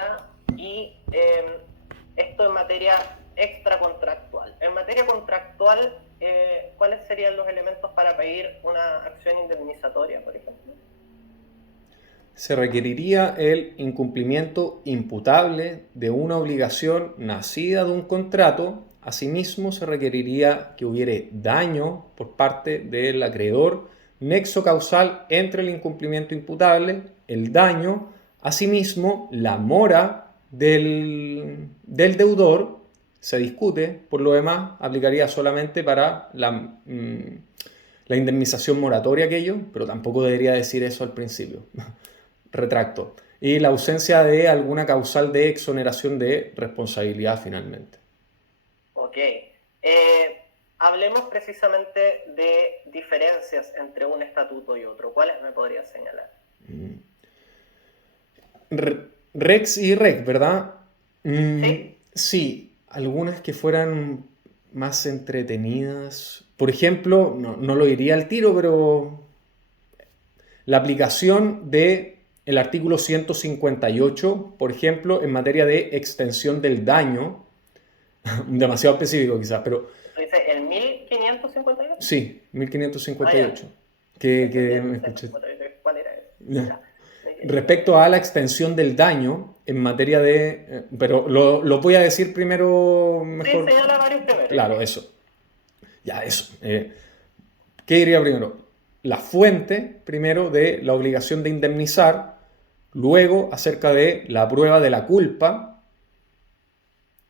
ya, y esto en materia extracontractual. En materia contractual, ¿cuáles serían los elementos para pedir una acción indemnizatoria, por ejemplo? Se requeriría el incumplimiento imputable de una obligación nacida de un contrato. Asimismo, se requeriría que hubiere daño por parte del acreedor, nexo causal entre el incumplimiento imputable, el daño, asimismo, la mora del deudor. Se discute, por lo demás, aplicaría solamente para la indemnización moratoria aquello, pero tampoco debería decir eso al principio. Retracto. Y la ausencia de alguna causal de exoneración de responsabilidad finalmente. Ok. Hablemos precisamente de diferencias entre un estatuto y otro. ¿Cuáles me podrías señalar? Rex y Rec, ¿verdad? Sí. Sí, algunas que fueran más entretenidas. Por ejemplo, no lo diría al tiro, pero la aplicación de el artículo 158, por ejemplo, en materia de extensión del daño, demasiado específico quizás, pero Dice el 1558. sí, Ah, ya. 1558, Entendí que el me escuché. 653. ¿Cuál era ese? Ya. Respecto a la extensión del daño en materia de... pero lo voy a decir primero Sí, mejor. señala varios primero, ya. Claro, eso. Ya, eso. ¿Qué diría primero? La fuente, primero, de la obligación de indemnizar, luego acerca de la prueba de la culpa,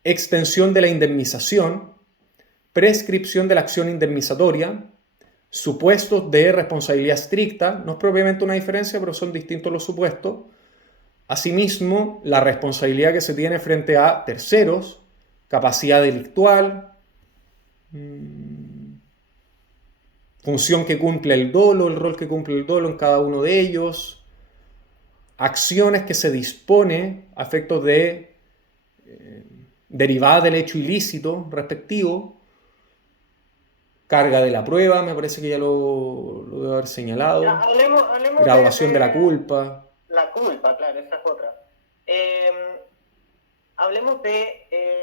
extensión de la indemnización, prescripción de la acción indemnizatoria, supuestos de responsabilidad estricta, no es propiamente una diferencia, pero son distintos los supuestos. Asimismo, la responsabilidad que se tiene frente a terceros, capacidad delictual, función que cumple el dolo, el rol que cumple el dolo en cada uno de ellos, acciones que se dispone a efectos de derivada del hecho ilícito respectivo, carga de la prueba, me parece que ya lo debo haber Ya, señalado, hablemos graduación de la culpa. la culpa, claro, esa es otra. Hablemos de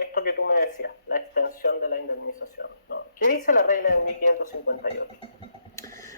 esto que tú me decías, la extensión de la indemnización, ¿no? ¿Qué dice la regla del 1558?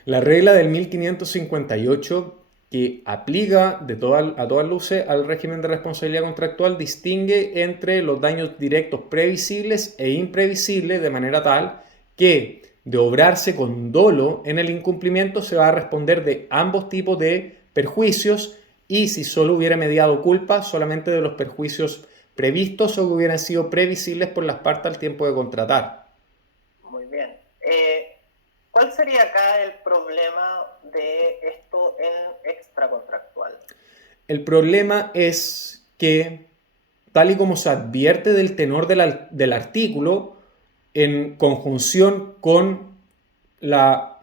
La regla del 1558 que aplica a todas luces al régimen de responsabilidad contractual distingue entre los daños directos previsibles e imprevisibles de manera tal que de obrarse con dolo en el incumplimiento se va a responder de ambos tipos de perjuicios y si solo hubiera mediado culpa solamente de los perjuicios previstos o que hubieran sido previsibles por las partes al tiempo de contratar. Muy bien. ¿Cuál sería acá el problema de esto en extracontractual? El problema es que, tal y como se advierte del tenor del artículo, en conjunción con la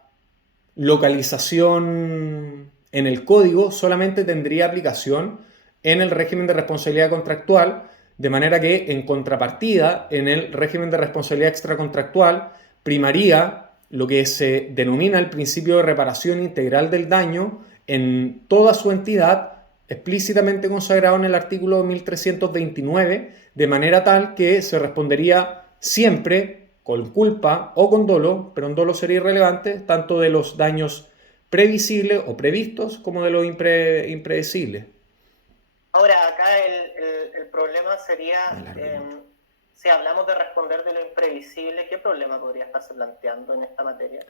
localización en el código, solamente tendría aplicación en el régimen de responsabilidad contractual, de manera que en contrapartida, en el régimen de responsabilidad extracontractual, primaría lo que se denomina el principio de reparación integral del daño en toda su entidad, explícitamente consagrado en el artículo 1329, de manera tal que se respondería siempre con culpa o con dolo, pero en dolo sería irrelevante, tanto de los daños previsibles o previstos como de los impredecibles. Ahora, acá el problema sería, si hablamos de responder de lo imprevisible, ¿qué problema podría estarse planteando en esta materia?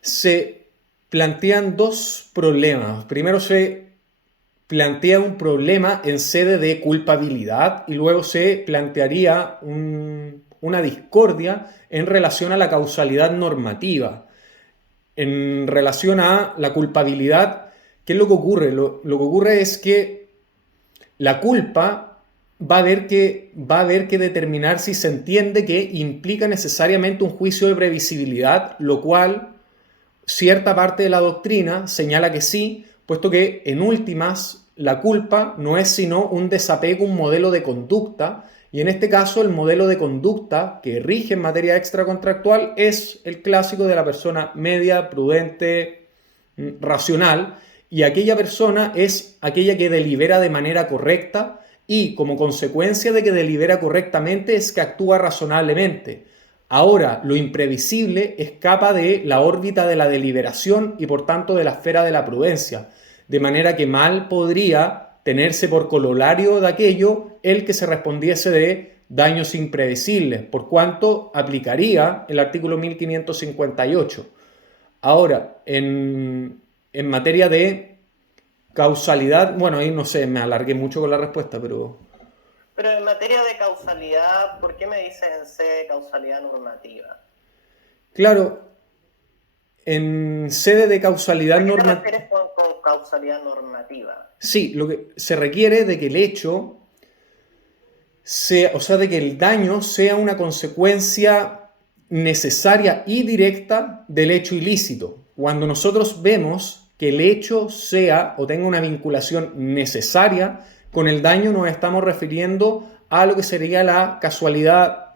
Se plantean dos problemas. Primero se plantea un problema en sede de culpabilidad y luego se plantearía una discordia en relación a la causalidad normativa. En relación a la culpabilidad, ¿qué es lo que ocurre? Lo que ocurre es que la culpa va a haber que determinar si se entiende que implica necesariamente un juicio de previsibilidad, lo cual cierta parte de la doctrina señala que sí, puesto que en últimas la culpa no es sino un desapego, un modelo de conducta, y en este caso el modelo de conducta que rige en materia extracontractual es el clásico de la persona media, prudente, racional, y aquella persona es aquella que delibera de manera correcta y como consecuencia de que delibera correctamente es que actúa razonablemente. Ahora, lo imprevisible escapa de la órbita de la deliberación y por tanto de la esfera de la prudencia, de manera que mal podría tenerse por corolario de aquello el que se respondiese de daños imprevisibles, por cuanto aplicaría el artículo 1558. Ahora, en materia de causalidad, bueno, ahí no sé, me alargué mucho con la respuesta, pero... Pero en materia de causalidad, ¿por qué me dices en C causalidad normativa? Claro, en sede de causalidad ¿A qué te normativa... refieres con causalidad normativa? Sí, lo que se requiere de que el hecho sea, o sea, de que el daño sea una consecuencia necesaria y directa del hecho ilícito. Cuando nosotros vemos que el hecho sea o tenga una vinculación necesaria con el daño, nos estamos refiriendo a lo que sería la casualidad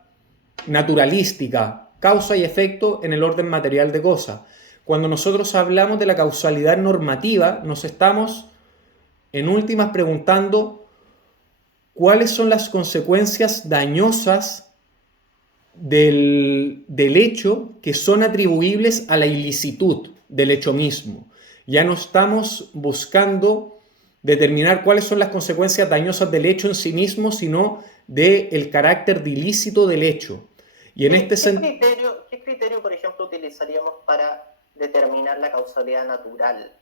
naturalística, causa y efecto en el orden material de cosas. Cuando nosotros hablamos de la causalidad normativa, nos estamos en últimas preguntando cuáles son las consecuencias dañosas del hecho que son atribuibles a la ilicitud del hecho mismo. Ya no estamos buscando determinar cuáles son las consecuencias dañosas del hecho en sí mismo, sino del carácter de ilícito del hecho. Y en este sentido... ¿Qué criterio, por ejemplo, utilizaríamos para determinar la causalidad natural?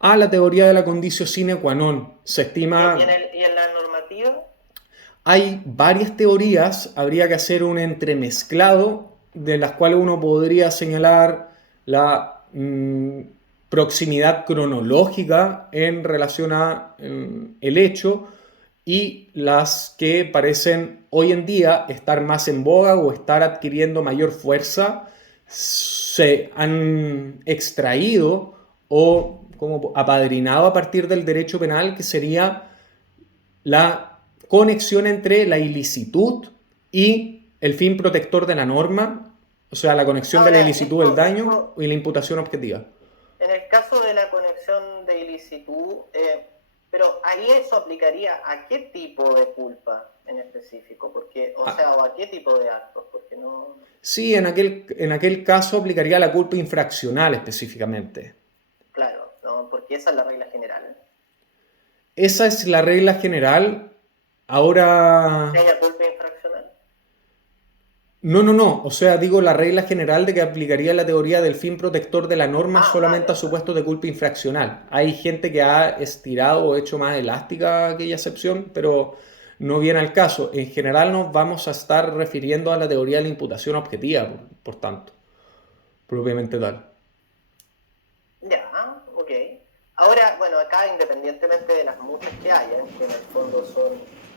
La teoría de la conditio sine qua non. Se estima... ¿Y en la normativa? Hay varias teorías, habría que hacer un entremezclado de las cuales uno podría señalar la proximidad cronológica en relación a el hecho y las que parecen hoy en día estar más en boga o estar adquiriendo mayor fuerza se han extraído o como apadrinado a partir del derecho penal, que sería la conexión entre la ilicitud y el fin protector de la norma, o sea, la conexión de la ilicitud del daño y la imputación objetiva. En el caso de la conexión de ilicitud, pero ahí eso aplicaría a qué tipo de culpa en específico, porque, o a qué tipo de actos, porque no... Sí, en aquel caso aplicaría la culpa infraccional específicamente. Claro, ¿no? Porque esa es la regla general. Esa es la regla general. Ahora... ¿Hay culpa infraccional? No. O sea, digo la regla general de que aplicaría la teoría del fin protector de la norma solamente a supuestos de culpa infraccional. Hay gente que ha estirado o hecho más elástica aquella excepción, pero no viene al caso. En general nos vamos a estar refiriendo a la teoría de la imputación objetiva, por tanto, propiamente tal. Ya, ok. Ahora, bueno, acá independientemente de las muchas que hayan, que en el fondo son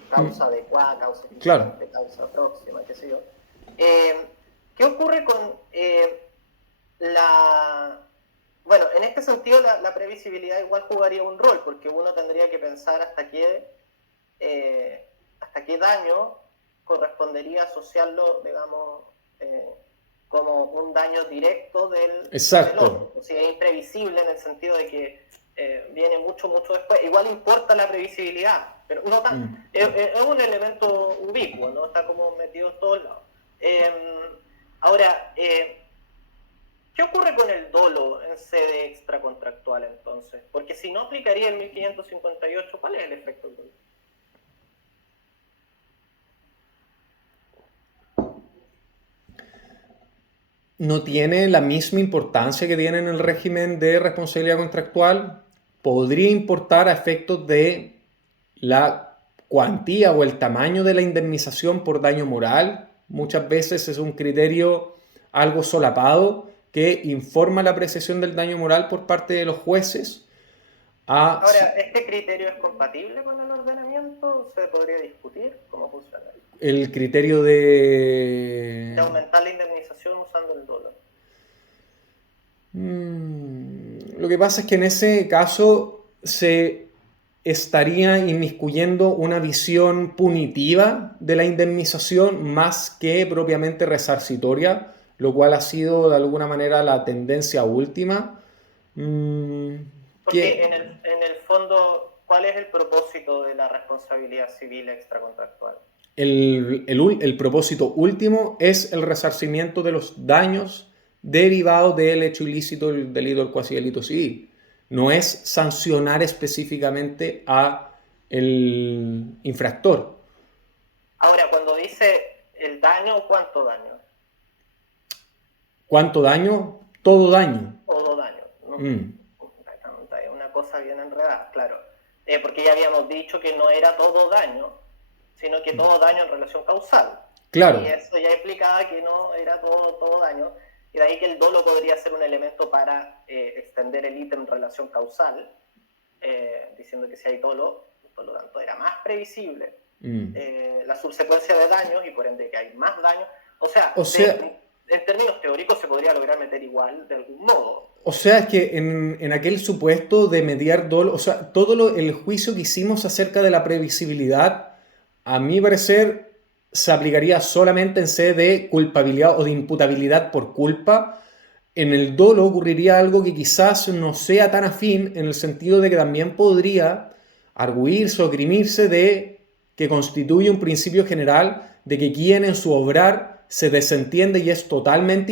causa adecuada, causa eficiente, causa próxima, qué sé yo, ¿qué ocurre con Bueno, en este sentido la previsibilidad igual jugaría un rol, porque uno tendría que pensar hasta qué daño correspondería asociarlo, digamos, como un daño directo del otro. O sea, es imprevisible en el sentido de que viene mucho después. Igual importa la previsibilidad, pero no tan, es un elemento ubicuo, ¿no? Está como metido en todos lados. Ahora, ¿qué ocurre con el dolo en sede extracontractual entonces? Porque si no aplicaría el 1558, ¿cuál es el efecto del dolo? No tiene la misma importancia que tiene en el régimen de responsabilidad contractual. Podría importar a efectos de la cuantía o el tamaño de la indemnización por daño moral. Muchas veces es un criterio algo solapado que informa la apreciación del daño moral por parte de los jueces. Ahora, ¿este criterio es compatible con el ordenamiento? ¿Se podría discutir cómo funciona? El criterio de aumentar la indemnización usando el dolo. Lo que pasa es que en ese caso se estaría inmiscuyendo una visión punitiva de la indemnización más que propiamente resarcitoria, lo cual ha sido de alguna manera la tendencia última. Porque en el fondo ¿cuál es el propósito de la responsabilidad civil extracontractual? El propósito último es el resarcimiento de los daños derivados del hecho ilícito, el delito, el cuasi delito civil. No es sancionar específicamente a el infractor. Ahora, cuando dice el daño, ¿cuánto daño? ¿Cuánto daño? Todo daño. Todo daño, ¿no? Es una cosa bien enredada, claro. Porque ya habíamos dicho que no era todo daño, sino que todo daño en relación causal. Claro. Y eso ya explicaba que no era todo daño. Y de ahí que el dolo podría ser un elemento para extender el ítem en relación causal, diciendo que si hay dolo, por lo tanto era más previsible la subsecuencia de daños y por ende que hay más daños. O sea en términos teóricos se podría lograr meter igual de algún modo. O sea, es que en aquel supuesto de mediar dolo, o sea, el juicio que hicimos acerca de la previsibilidad, a mi parecer, se aplicaría solamente en sede de culpabilidad o de imputabilidad por culpa. En el dolo ocurriría algo que quizás no sea tan afín, en el sentido de que también podría arguirse o grimirse de que constituye un principio general de que quien en su obrar se desentiende y es totalmente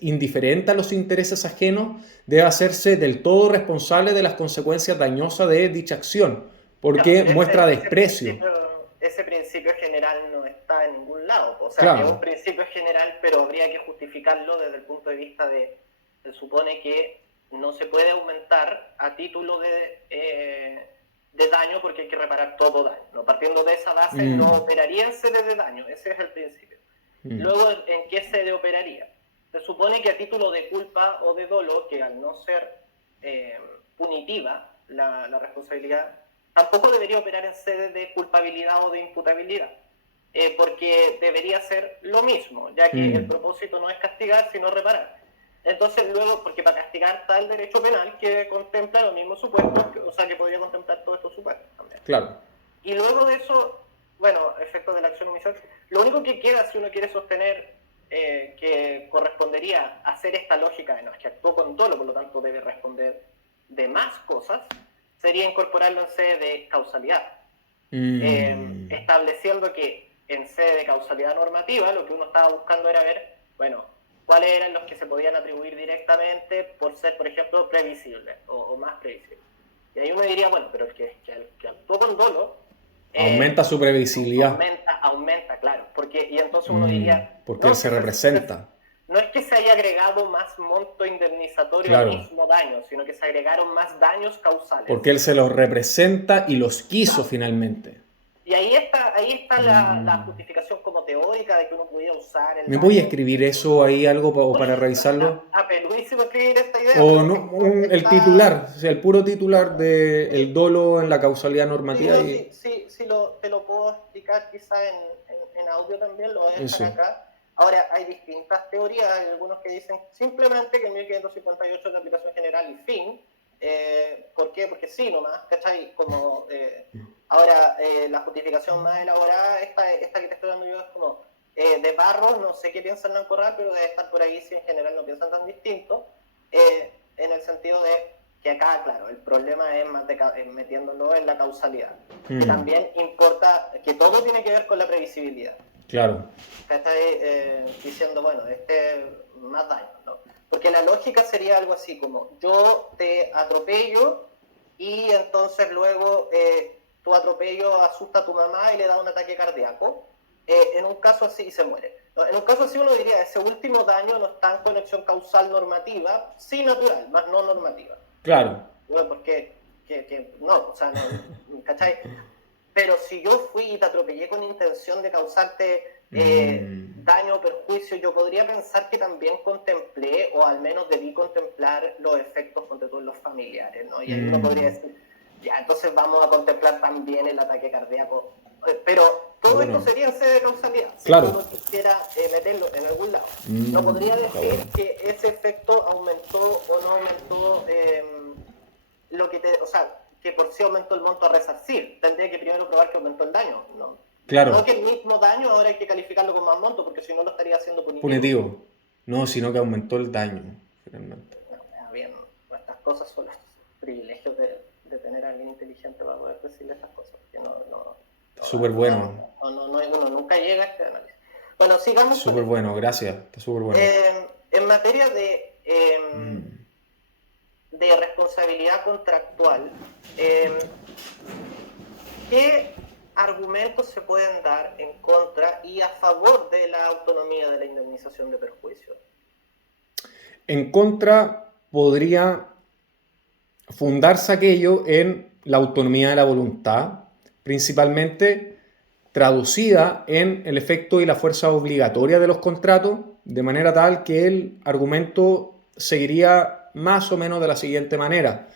indiferente a los intereses ajenos, debe hacerse del todo responsable de las consecuencias dañosas de dicha acción, porque muestra desprecio. Ese principio general no está en ningún lado. O sea, claro. Es un principio general, pero habría que justificarlo desde el punto de vista de, se supone que no se puede aumentar a título de daño porque hay que reparar todo daño, ¿no? Partiendo de esa base, no operaría en sede de daño, ese es el principio. Luego, ¿en qué sede operaría? Se supone que a título de culpa o de dolo, que al no ser punitiva la responsabilidad, tampoco debería operar en sede de culpabilidad o de imputabilidad, porque debería ser lo mismo, ya que el propósito no es castigar, sino reparar. Entonces luego, porque para castigar está el derecho penal que contempla los mismos supuestos, o sea que podría contemplar todos estos supuestos también. Claro. Y luego de eso, bueno, efectos de la acción omisión, lo único que queda si uno quiere sostener que correspondería a hacer esta lógica de no, es que actuó con dolo, por lo tanto debe responder de más cosas, sería incorporarlo en sede de causalidad, estableciendo que en sede de causalidad normativa lo que uno estaba buscando era ver, bueno, cuáles eran los que se podían atribuir directamente por ser, por ejemplo, previsibles o más previsibles. Y ahí uno diría, bueno, pero el que actuó con dolo aumenta su previsibilidad. Aumenta, claro. Y entonces uno diría... Porque él se representa. No es que se haya agregado más monto indemnizatorio al mismo daño, sino que se agregaron más daños causales. Porque él se los representa y los quiso finalmente. Y ahí está la justificación como teórica de que uno pudiera usar el ¿Me voy a escribir eso ahí algo para revisarlo? Peludísimo escribir esta idea. O no, el titular, o sea, el puro titular de el dolo en la causalidad normativa. Sí, te lo puedo explicar quizá en audio también, lo voy a dejar acá. Ahora, hay distintas teorías, hay algunos que dicen simplemente que el 1558 es de aplicación general y fin. ¿Por qué? Porque sí nomás, ¿cachai? Como, ahora, la justificación más elaborada, esta que te estoy dando yo es como de Barros, no sé qué piensan en Corral, pero debe estar por ahí si en general no piensan tan distinto, en el sentido de que acá, claro, el problema es más metiéndolo en la causalidad, que también importa, que todo tiene que ver con la previsibilidad. Claro. ¿Cachai? Diciendo, bueno, más daño, ¿no? Porque la lógica sería algo así como, yo te atropello y entonces luego tu atropello asusta a tu mamá y le da un ataque cardíaco. En un caso así se muere. En un caso así uno diría, ese último daño no está en conexión causal normativa, sí natural, más no normativa. Claro. Bueno, porque no, o sea, no, ¿cachai? Pero si yo fui y te atropellé con intención de causarte daño o perjuicio, yo podría pensar que también contemplé, o al menos debí contemplar los efectos contra todos los familiares, ¿no? Y ahí uno podría decir, ya, entonces vamos a contemplar también el ataque cardíaco. Pero todo esto sería en sede de causalidad, si uno quisiera meterlo en algún lado. No podría decir que ese efecto aumentó o no aumentó o sea, que por sí aumentó el monto a resarcir. Tendría que primero probar que aumentó el daño, ¿no? Claro. No que el mismo daño ahora hay que calificarlo con más monto, porque si no lo estaría haciendo punitivo. No, sino que aumentó el daño, finalmente. No, bien, estas cosas son los privilegios de de tener a alguien inteligente para poder decirle esas cosas. Súper bueno. Uno nunca llega a este análisis. Bueno, sigamos. Súper bueno, gracias. Está súper bueno. En materia de responsabilidad contractual, ¿qué argumentos se pueden dar en contra y a favor de la autonomía de la indemnización de perjuicios? En contra podría fundarse aquello en la autonomía de la voluntad, principalmente traducida en el efecto y la fuerza obligatoria de los contratos, de manera tal que el argumento seguiría más o menos de la siguiente manera.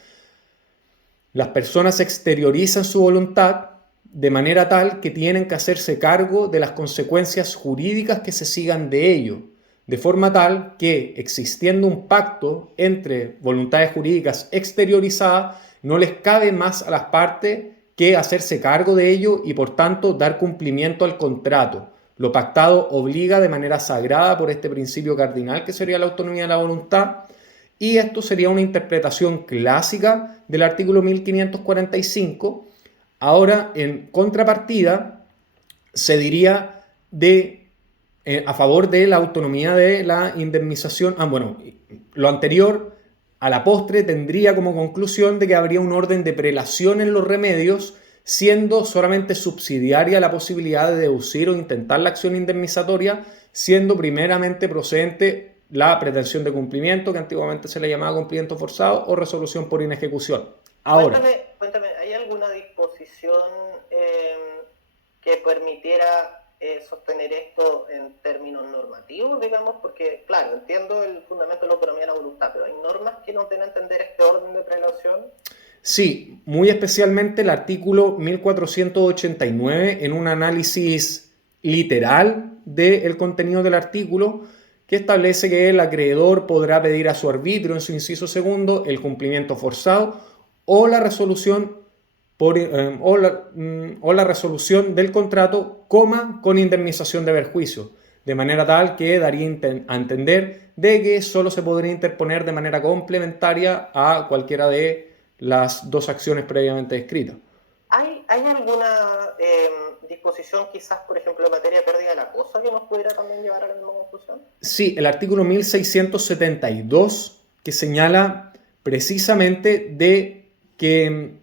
Las personas exteriorizan su voluntad de manera tal que tienen que hacerse cargo de las consecuencias jurídicas que se sigan de ello, de forma tal que, existiendo un pacto entre voluntades jurídicas exteriorizadas, no les cabe más a las partes que hacerse cargo de ello y, por tanto, dar cumplimiento al contrato. Lo pactado obliga de manera sagrada por este principio cardinal que sería la autonomía de la voluntad, y esto sería una interpretación clásica del artículo 1545. Ahora, en contrapartida, se diría a favor de la autonomía de la indemnización. Lo anterior a la postre tendría como conclusión de que habría un orden de prelación en los remedios, siendo solamente subsidiaria la posibilidad de deducir o intentar la acción indemnizatoria, siendo primeramente procedente la pretensión de cumplimiento, que antiguamente se le llamaba cumplimiento forzado, o resolución por inejecución. Ahora, cuéntame, ¿hay alguna disposición que permitiera sostener esto en términos normativos, digamos? Porque, claro, entiendo el fundamento de la autonomía de la voluntad, pero ¿hay normas que nos den a entender este orden de prelación? Sí, muy especialmente el artículo 1489, en un análisis literal del contenido del artículo, que establece que el acreedor podrá pedir a su arbitrio, en su inciso segundo, el cumplimiento forzado o la resolución resolución del contrato, con indemnización de perjuicio, de manera tal que daría a entender de que solo se podría interponer de manera complementaria a cualquiera de las dos acciones previamente descritas. ¿Hay alguna disposición quizás, por ejemplo, en materia de pérdida de la cosa que nos pudiera también llevar a la misma conclusión? Sí, el artículo 1672, que señala precisamente de que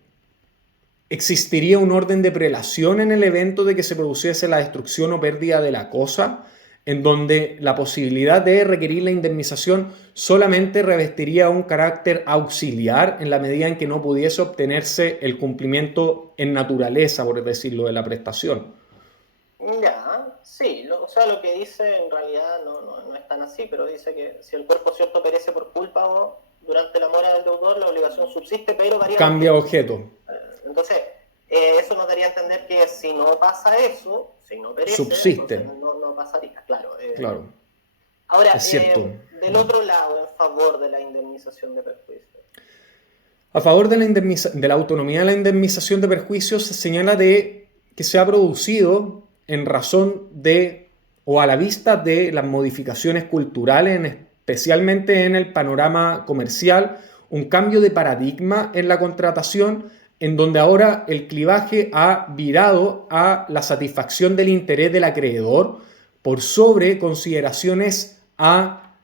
existiría un orden de prelación en el evento de que se produciese la destrucción o pérdida de la cosa, en donde la posibilidad de requerir la indemnización solamente revestiría un carácter auxiliar en la medida en que no pudiese obtenerse el cumplimiento en naturaleza, por decirlo, de la prestación. Ya, sí, lo que dice en realidad no es tan así, pero dice que si el cuerpo cierto perece por culpa o durante la mora del deudor, la obligación subsiste, pero varía. Cambia objeto. Entonces, eso nos daría a entender que si no pasa eso, si no perece, subsiste. No pasaría, claro. Claro. Ahora, es cierto. Del otro lado, en favor de la indemnización de perjuicios. A favor de la autonomía de la indemnización de perjuicios, se señala de que se ha producido en razón de o a la vista de las modificaciones culturales, especialmente en el panorama comercial, un cambio de paradigma en la contratación, en donde ahora el clivaje ha virado a la satisfacción del interés del acreedor por sobre consideraciones a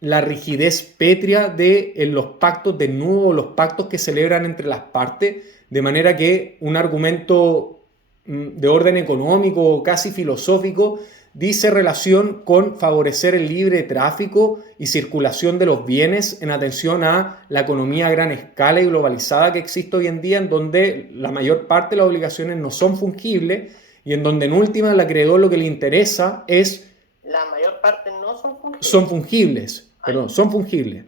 la rigidez pétrea en los pactos de nudo o los pactos que celebran entre las partes, de manera que un argumento de orden económico o casi filosófico dice relación con favorecer el libre tráfico y circulación de los bienes en atención a la economía a gran escala y globalizada que existe hoy en día, en donde la mayor parte de las obligaciones no son fungibles y en donde en última el acreedor lo que le interesa es... La mayor parte no son fungibles. Son fungibles.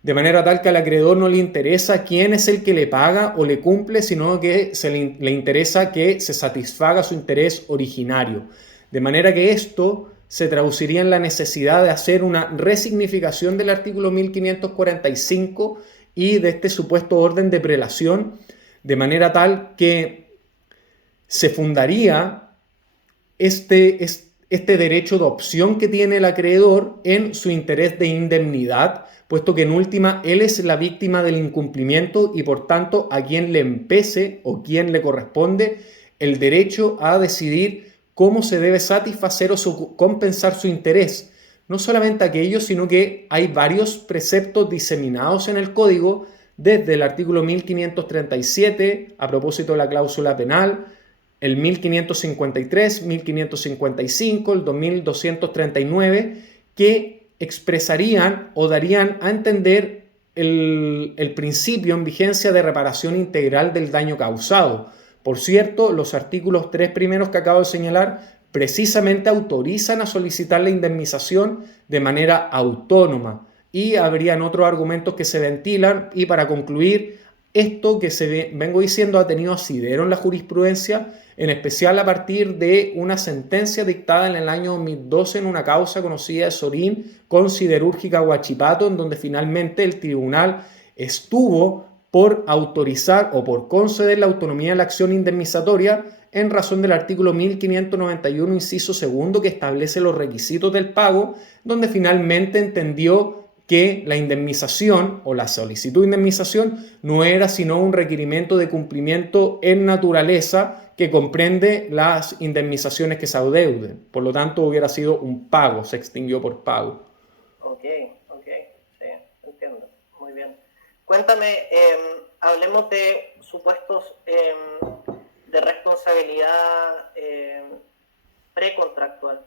De manera tal que al acreedor no le interesa quién es el que le paga o le cumple, sino que le interesa que se satisfaga su interés originario. De manera que esto se traduciría en la necesidad de hacer una resignificación del artículo 1545 y de este supuesto orden de prelación, de manera tal que se fundaría este derecho de opción que tiene el acreedor en su interés de indemnidad, puesto que en última él es la víctima del incumplimiento y por tanto a quien le empece o quien le corresponde el derecho a decidir cómo se debe satisfacer o compensar su interés. No solamente aquello, sino que hay varios preceptos diseminados en el Código, desde el artículo 1537, a propósito de la cláusula penal, el 1553, 1555, el 2239, que expresarían o darían a entender el principio en vigencia de reparación integral del daño causado. Por cierto, los artículos 3 primeros que acabo de señalar precisamente autorizan a solicitar la indemnización de manera autónoma y habrían otros argumentos que se ventilan. Y para concluir, esto que vengo diciendo ha tenido asidero en la jurisprudencia, en especial a partir de una sentencia dictada en el año 2012 en una causa conocida de Sorín con Siderúrgica Huachipato, en donde finalmente el tribunal estuvo por autorizar o por conceder la autonomía de la acción indemnizatoria en razón del artículo 1591, inciso segundo, que establece los requisitos del pago, donde finalmente entendió que la indemnización o la solicitud de indemnización no era sino un requerimiento de cumplimiento en naturaleza que comprende las indemnizaciones que se adeuden. Por lo tanto, hubiera sido un pago, se extinguió por pago. Ok, sí, entiendo. Muy bien. Cuéntame, hablemos de supuestos de responsabilidad precontractual.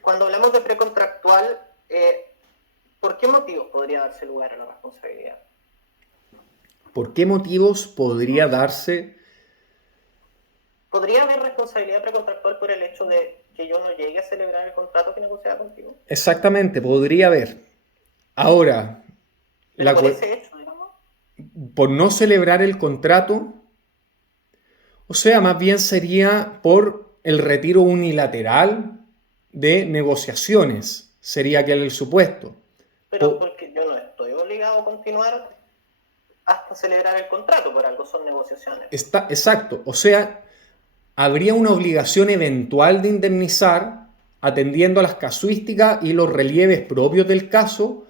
Cuando hablamos de precontractual, ¿por qué motivos podría darse lugar a la responsabilidad? ¿Por qué motivos podría darse? ¿Podría haber responsabilidad precontractual por el hecho de que yo no llegue a celebrar el contrato que negociaba contigo? Exactamente, podría haber. Ahora, por ese hecho, digamos, por no celebrar el contrato, o sea, más bien sería por el retiro unilateral de negociaciones, sería aquel el supuesto. Pero porque yo no estoy obligado a continuar hasta celebrar el contrato, por algo son negociaciones. Exacto, o sea, habría una obligación eventual de indemnizar atendiendo a las casuísticas y los relieves propios del caso.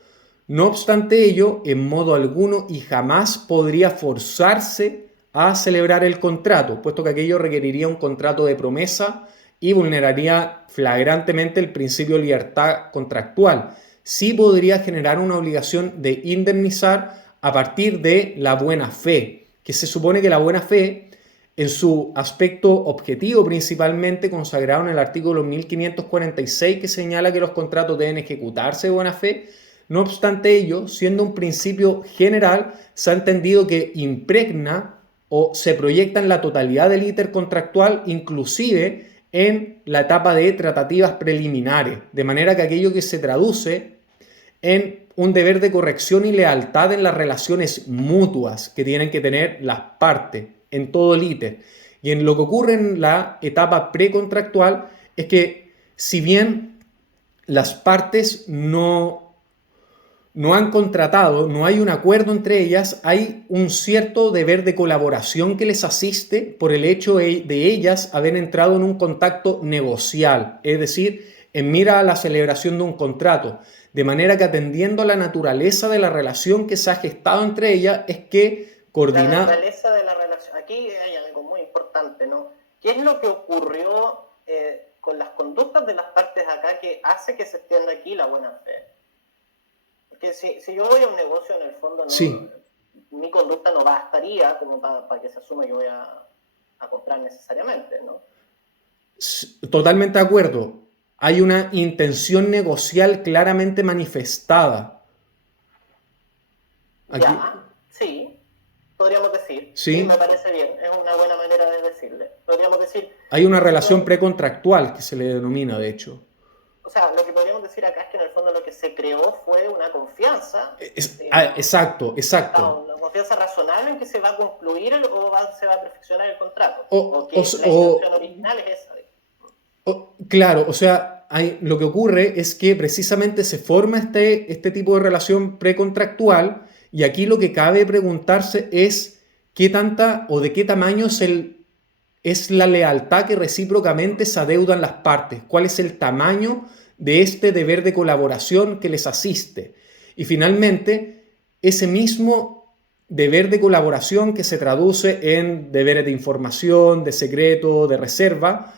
No obstante ello, en modo alguno y jamás podría forzarse a celebrar el contrato, puesto que aquello requeriría un contrato de promesa y vulneraría flagrantemente el principio de libertad contractual. Sí podría generar una obligación de indemnizar a partir de la buena fe, que se supone que la buena fe, en su aspecto objetivo principalmente consagrado en el artículo 1546, que señala que los contratos deben ejecutarse de buena fe. No obstante ello, siendo un principio general, se ha entendido que impregna o se proyecta en la totalidad del íter contractual, inclusive en la etapa de tratativas preliminares, de manera que aquello que se traduce en un deber de corrección y lealtad en las relaciones mutuas que tienen que tener las partes en todo el íter. Y en lo que ocurre en la etapa precontractual es que, si bien las partes no han contratado, no hay un acuerdo entre ellas, hay un cierto deber de colaboración que les asiste por el hecho de ellas haber entrado en un contacto negocial, es decir, en mira a la celebración de un contrato. De manera que, atendiendo a la naturaleza de la relación que se ha gestado entre ellas, es que coordina... La naturaleza de la relación. Aquí hay algo muy importante, ¿no? ¿Qué es lo que ocurrió con las conductas de las partes acá que hace que se extienda aquí la buena fe? Porque si yo voy a un negocio, en el fondo, no, sí, mi conducta no bastaría como para que se asuma que voy a comprar necesariamente, ¿no? Totalmente de acuerdo. Hay una intención negocial claramente manifestada. Aquí. Ya, sí, podríamos decir. Sí, me parece bien, es una buena manera de decirle. Podríamos decir... Hay una relación precontractual que se le denomina, de hecho. O sea, lo que podríamos decir acá es que en el fondo lo que se creó fue una confianza. Exacto. Una confianza razonable en que se va a concluir o se va a perfeccionar el contrato. La intención original es esa. Claro, o sea, lo que ocurre es que precisamente se forma este tipo de relación precontractual, y aquí lo que cabe preguntarse es qué tanta o de qué tamaño es es la lealtad que recíprocamente se adeudan las partes, cuál es el tamaño de este deber de colaboración que les asiste. Y finalmente, ese mismo deber de colaboración que se traduce en deberes de información, de secreto, de reserva,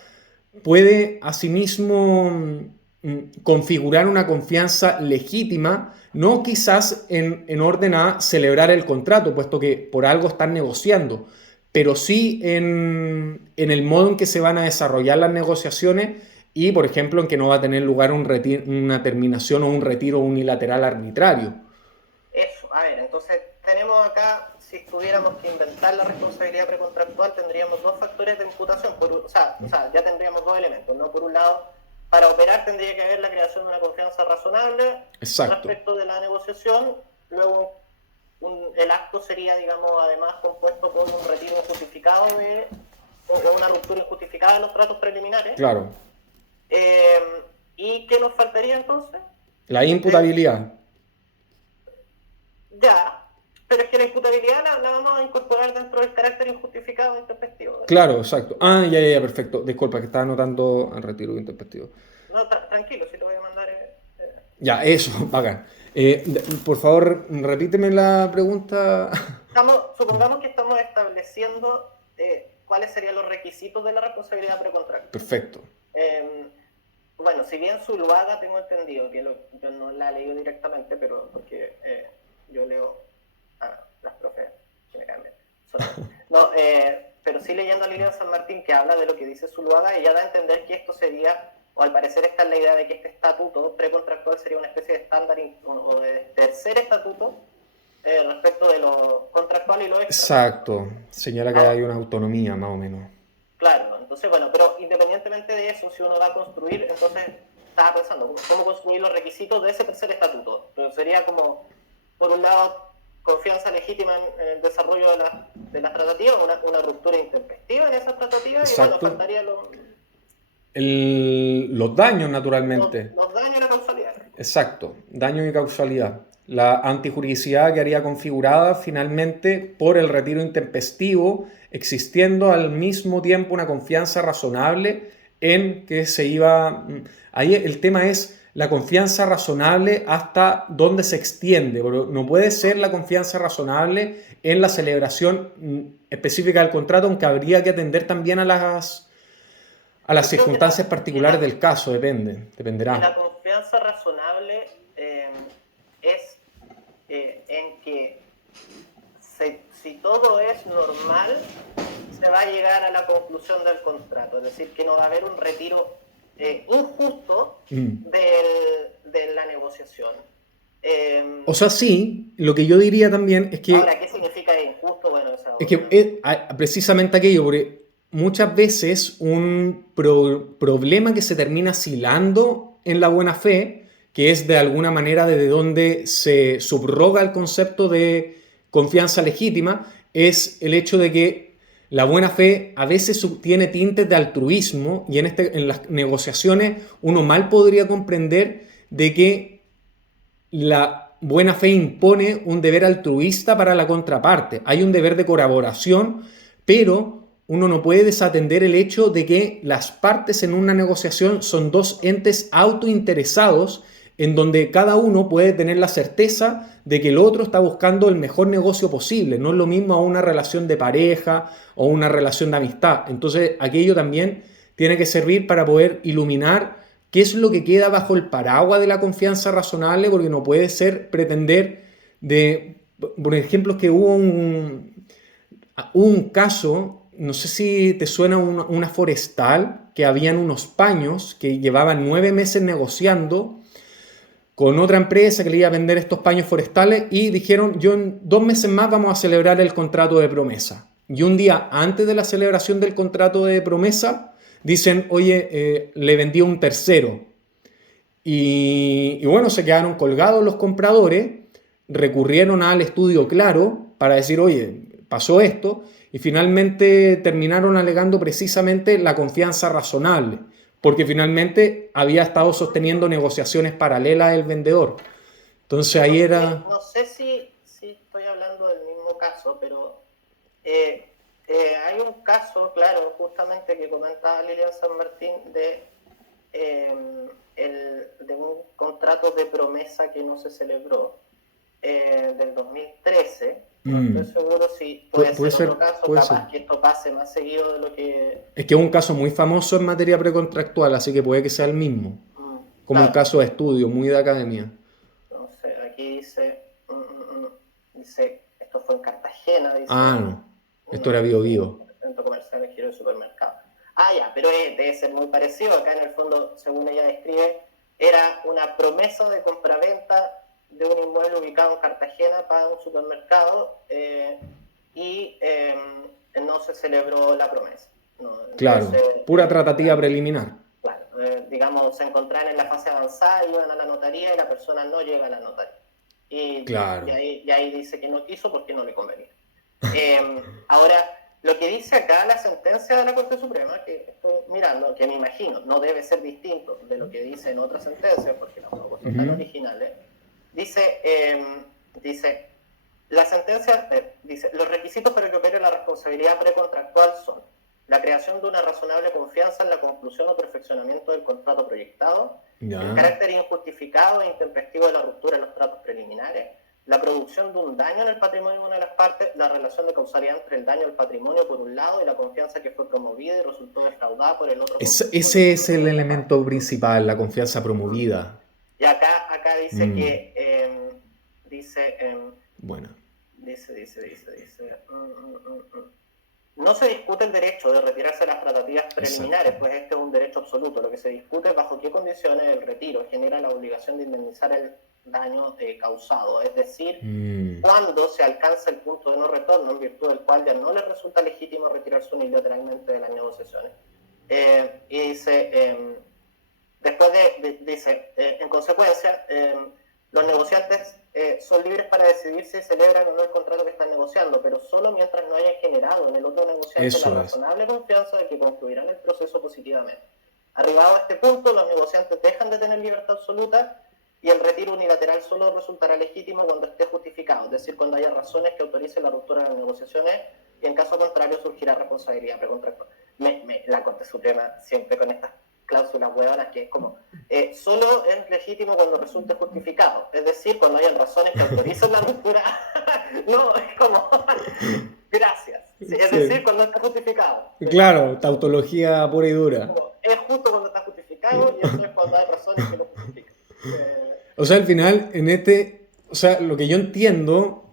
puede asimismo configurar una confianza legítima, no quizás en orden a celebrar el contrato, puesto que por algo están negociando, pero sí en el modo en que se van a desarrollar las negociaciones y, por ejemplo, en que no va a tener lugar una terminación o un retiro unilateral arbitrario. Eso, a ver, entonces tenemos acá, si tuviéramos que inventar la responsabilidad precontractual, tendríamos dos factores de imputación, o sea, ya tendríamos dos elementos, ¿no? Por un lado, para operar tendría que haber la creación de una confianza razonable. Exacto. Respecto de la negociación, luego el acto sería, digamos, además compuesto por un retiro injustificado o una ruptura injustificada de los tratos preliminares. Claro. ¿Y qué nos faltaría entonces? La imputabilidad. Ya, pero es que la imputabilidad la vamos a incorporar dentro del carácter injustificado e intempestivo, ¿verdad? Claro, exacto. Ya, perfecto. Disculpa, que estaba anotando el retiro intempestivo. No, tranquilo, si te voy a mandar... Ya, eso, bacán. Por favor, repíteme la pregunta. Supongamos que estamos estableciendo cuáles serían los requisitos de la responsabilidad precontractual. Perfecto. Bueno, si bien Zuluaga tengo entendido, que yo no la he leído directamente, pero porque yo leo a las profes que me cambian. No, pero sí leyendo a Lilian San Martín, que habla de lo que dice Zuluaga, ella da a entender que esto sería, o al parecer esta es la idea de que este estatuto precontractual sería una especie de estándar o de tercer estatuto respecto de lo contractual y lo extra. Exacto, señala que hay una autonomía más o menos. Claro, entonces bueno, pero independientemente de eso, si uno va a construir, entonces estaba pensando, ¿cómo construir los requisitos de ese tercer estatuto? Pero sería como, por un lado, confianza legítima en el desarrollo de las tratativas, una ruptura intempestiva en esas tratativas. Exacto. Y bueno, faltaría los daños, naturalmente. Los daños y la causalidad. Exacto, daños y causalidad. La antijuridicidad quedaría configurada finalmente por el retiro intempestivo, existiendo al mismo tiempo una confianza razonable en que se iba... Ahí el tema es la confianza razonable hasta dónde se extiende. No puede ser la confianza razonable en la celebración específica del contrato, aunque habría que atender también a las circunstancias particulares del caso, dependerá. La confianza razonable es en que si todo es normal, se va a llegar a la conclusión del contrato, es decir, que no va a haber un retiro injusto de la negociación. O sea, sí, lo que yo diría también es que... Ahora, ¿qué significa injusto? Bueno, es que precisamente aquello, porque muchas veces un problema que se termina asilando en la buena fe, que es de alguna manera desde donde se subroga el concepto de confianza legítima, es el hecho de que la buena fe a veces tiene tintes de altruismo y en las negociaciones uno mal podría comprender de que la buena fe impone un deber altruista para la contraparte. Hay un deber de colaboración, pero uno no puede desatender el hecho de que las partes en una negociación son dos entes autointeresados en donde cada uno puede tener la certeza de que el otro está buscando el mejor negocio posible. No es lo mismo a una relación de pareja o una relación de amistad. Entonces, aquello también tiene que servir para poder iluminar qué es lo que queda bajo el paraguas de la confianza razonable, porque no puede ser pretender por ejemplo, que hubo un caso, no sé si te suena una forestal, que habían unos paños que llevaban 9 meses negociando con otra empresa que le iba a vender estos paños forestales y dijeron, en 2 meses más vamos a celebrar el contrato de promesa. Y un día antes de la celebración del contrato de promesa, dicen, oye, le vendí a un tercero. Y bueno, se quedaron colgados los compradores, recurrieron al estudio claro para decir, oye, pasó esto, y finalmente terminaron alegando precisamente la confianza razonable, porque finalmente había estado sosteniendo negociaciones paralelas el vendedor. Entonces ahí era... No sé si estoy hablando del mismo caso, pero Hay un caso, claro, justamente que comentaba Lilian San Martín de un contrato de promesa que no se celebró del 2013. No estoy seguro si puede ser otro caso, capaz que esto pase más seguido de lo que... Es que es un caso muy famoso en materia precontractual, así que puede que sea el mismo. Como un caso de estudio, muy de academia. No sé, aquí dice, esto fue en Cartagena, dice... No, esto era Bio Bio. Centro comercial en giro de supermercado. Ya, pero debe ser muy parecido. Acá en el fondo, según ella describe, era una promesa de compraventa de un inmueble ubicado en Cartagena para un supermercado y no se celebró la promesa. Claro, pura tratativa preliminar. Claro, digamos, se encontraban en la fase avanzada, iban a la notaría y la persona no llega a la notaría. Y ahí dice que no quiso porque no le convenía. Ahora, lo que dice acá la sentencia de la Corte Suprema, que estoy mirando, que me imagino no debe ser distinto de lo que dice en otras sentencias, porque tampoco son tan originales, dice, la sentencia dice, los requisitos para que opere la responsabilidad precontractual son la creación de una razonable confianza en la conclusión o perfeccionamiento del contrato proyectado, el carácter injustificado e intempestivo de la ruptura de los tratos preliminares, la producción de un daño en el patrimonio de una de las partes, la relación de causalidad entre el daño al patrimonio por un lado y la confianza que fue promovida y resultó defraudada por el otro. Ese es el elemento principal, la confianza promovida. Y acá dice que bueno. Dice. No se discute el derecho de retirarse de las tratativas preliminares, pues este es un derecho absoluto. Lo que se discute es bajo qué condiciones el retiro genera la obligación de indemnizar el daño causado, es decir, cuando se alcanza el punto de no retorno en virtud del cual ya no le resulta legítimo retirarse unilateralmente de las negociaciones. Y dice, dice, en consecuencia, los negociantes son libres para decidir si celebran o no el contrato que están negociando, pero solo mientras no hayan generado en el otro negociante la razonable confianza de que concluirán el proceso positivamente. Arribado a este punto, los negociantes dejan de tener libertad absoluta y el retiro unilateral solo resultará legítimo cuando esté justificado, es decir, cuando haya razones que autoricen la ruptura de las negociaciones y en caso contrario surgirá responsabilidad precontractual. La Corte Suprema siempre con estas cláusulas huevonas que es como solo es legítimo cuando resulte justificado, es decir, cuando hayan razones que autoricen la ruptura. No, es como gracias, es decir, cuando está justificado. Claro, tautología pura y dura. Es justo cuando está justificado y eso es cuando hay razones que lo justifican. O sea, al final, lo que yo entiendo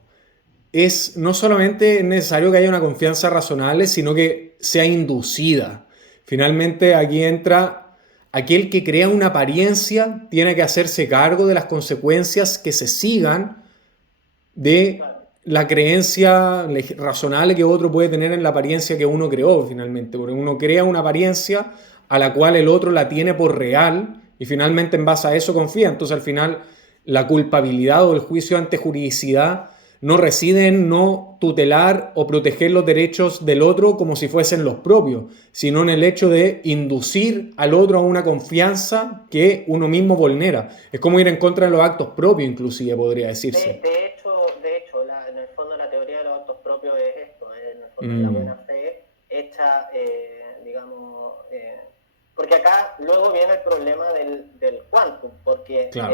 es no solamente es necesario que haya una confianza razonable, sino que sea inducida. Finalmente, aquí entra aquel que crea una apariencia, tiene que hacerse cargo de las consecuencias que se sigan de la creencia razonable que otro puede tener en la apariencia que uno creó finalmente, porque uno crea una apariencia a la cual el otro la tiene por real y finalmente en base a eso confía. Entonces al final la culpabilidad o el juicio ante juridicidad no reside en no tutelar o proteger los derechos del otro como si fuesen los propios, sino en el hecho de inducir al otro a una confianza que uno mismo vulnera. Es como ir en contra de los actos propios, inclusive, podría decirse. De hecho en el fondo la teoría de los actos propios es esto, en el fondo la buena fe hecha, porque acá luego viene el problema del quantum, porque... Claro.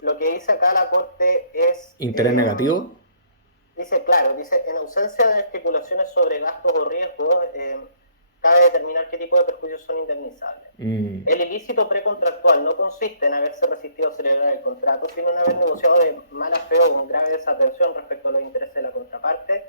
Lo que dice acá la Corte es... ¿Interés negativo? Dice, en ausencia de especulaciones sobre gastos o riesgos, cabe determinar qué tipo de perjuicios son indemnizables. El ilícito precontractual no consiste en haberse resistido a celebrar el contrato, sino en haber negociado de mala fe o con grave desatención respecto a los intereses de la contraparte,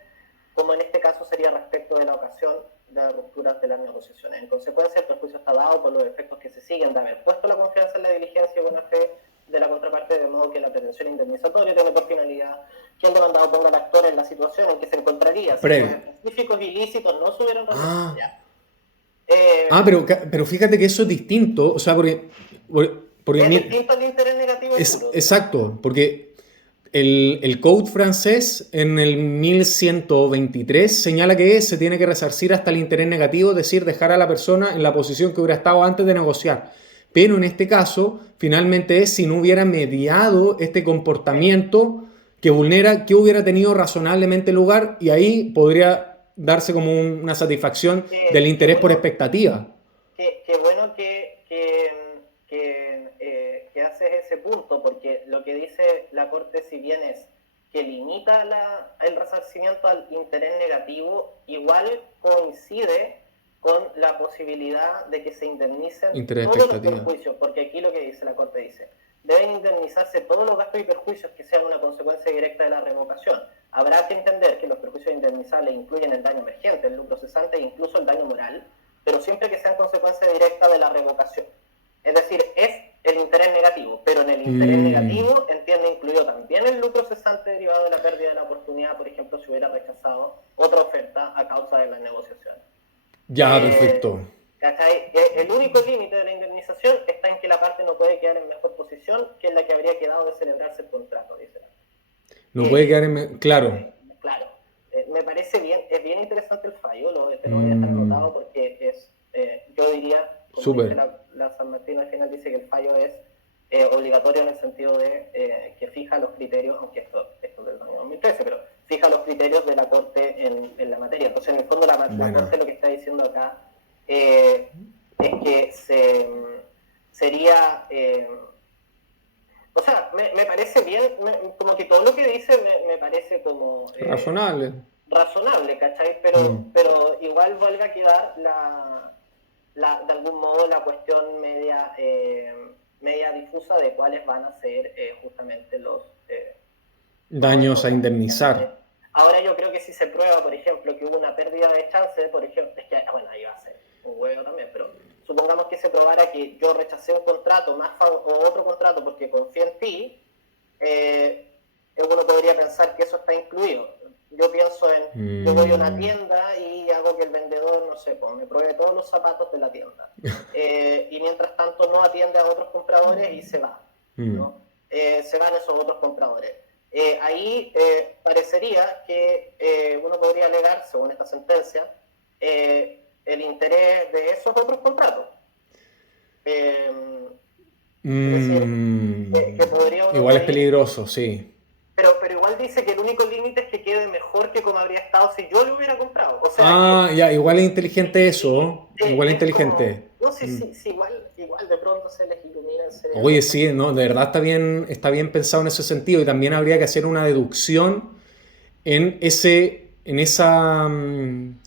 como en este caso sería respecto de la ocasión de las rupturas de las negociaciones. En consecuencia, el perjuicio está dado por los efectos que se siguen de haber puesto la confianza en la diligencia y buena fe de la contraparte, de modo que la pretensión indemnizatoria tiene por finalidad que el demandado ponga al actor en la situación en que se encontraría si los específicos ilícitos no se hubieran resuelto. Pero fíjate que eso es distinto, o sea, porque es distinto al interés negativo. Exacto, porque el Code francés en el 1123 señala que se tiene que resarcir hasta el interés negativo, es decir, dejar a la persona en la posición que hubiera estado antes de negociar. Pero en este caso, finalmente es si no hubiera mediado este comportamiento que vulnera, que hubiera tenido razonablemente lugar, y ahí podría darse como una satisfacción del interés por expectativa. Qué bueno que haces ese punto, porque lo que dice la Corte, si bien es que limita el resarcimiento al interés negativo, igual coincide con la posibilidad de que se indemnicen todos los perjuicios, porque aquí lo que dice la Corte dice, deben indemnizarse todos los gastos y perjuicios que sean una consecuencia directa de la revocación. Habrá que entender que los perjuicios indemnizables incluyen el daño emergente, el lucro cesante e incluso el daño moral, pero siempre que sean consecuencia directa de la revocación. Es decir, es el interés negativo, pero en el interés negativo, entiende, incluyó también el lucro cesante derivado de la pérdida de la oportunidad, por ejemplo, si hubiera rechazado otra oferta a causa de las negociaciones. Ya, perfecto. ¿Cachai? El único límite de la indemnización está en que la parte no puede quedar en mejor posición que en la que habría quedado de celebrarse el contrato, dice. No puede quedar en... Claro. Claro. Me parece bien, es bien interesante el fallo, te lo voy a dejar anotado porque es, yo diría, como dice la San Martín al final, dice que el fallo es obligatorio en el sentido de que fija los criterios, aunque esto es del año 2013, pero fija los criterios de la Corte en la materia. Entonces, en el fondo, la Corte lo que está diciendo acá es que sería... o sea, me parece bien, como que todo lo que dice me parece como... razonable, ¿cachai? Pero igual vuelve a quedar de algún modo la cuestión media difusa de cuáles van a ser justamente los... daños a indemnizar. Ahora yo creo que si se prueba, por ejemplo, que hubo una pérdida de chance, por ejemplo, es que, bueno, ahí va a ser un huevo también, pero supongamos que se probara que yo rechacé un contrato o otro contrato porque confié en ti, uno podría pensar que eso está incluido. Yo pienso en, yo voy a una tienda y hago que el vendedor, no sé, pues me pruebe todos los zapatos de la tienda. Y mientras tanto no atiende a otros compradores y se va, ¿no? Se van esos otros compradores. Ahí parecería que uno podría alegar, según esta sentencia, el interés de esos otros contratos. Es decir, que igual es peligroso, sí. Pero igual dice que el único límite es que quede mejor que como habría estado si yo lo hubiera comprado. O sea, ya, igual es inteligente eso. Igual es inteligente. Como, no sé si igual de pronto se les ilumina el cerebro. Oye, sí, no, de verdad está bien pensado en ese sentido. Y también habría que hacer una deducción en esa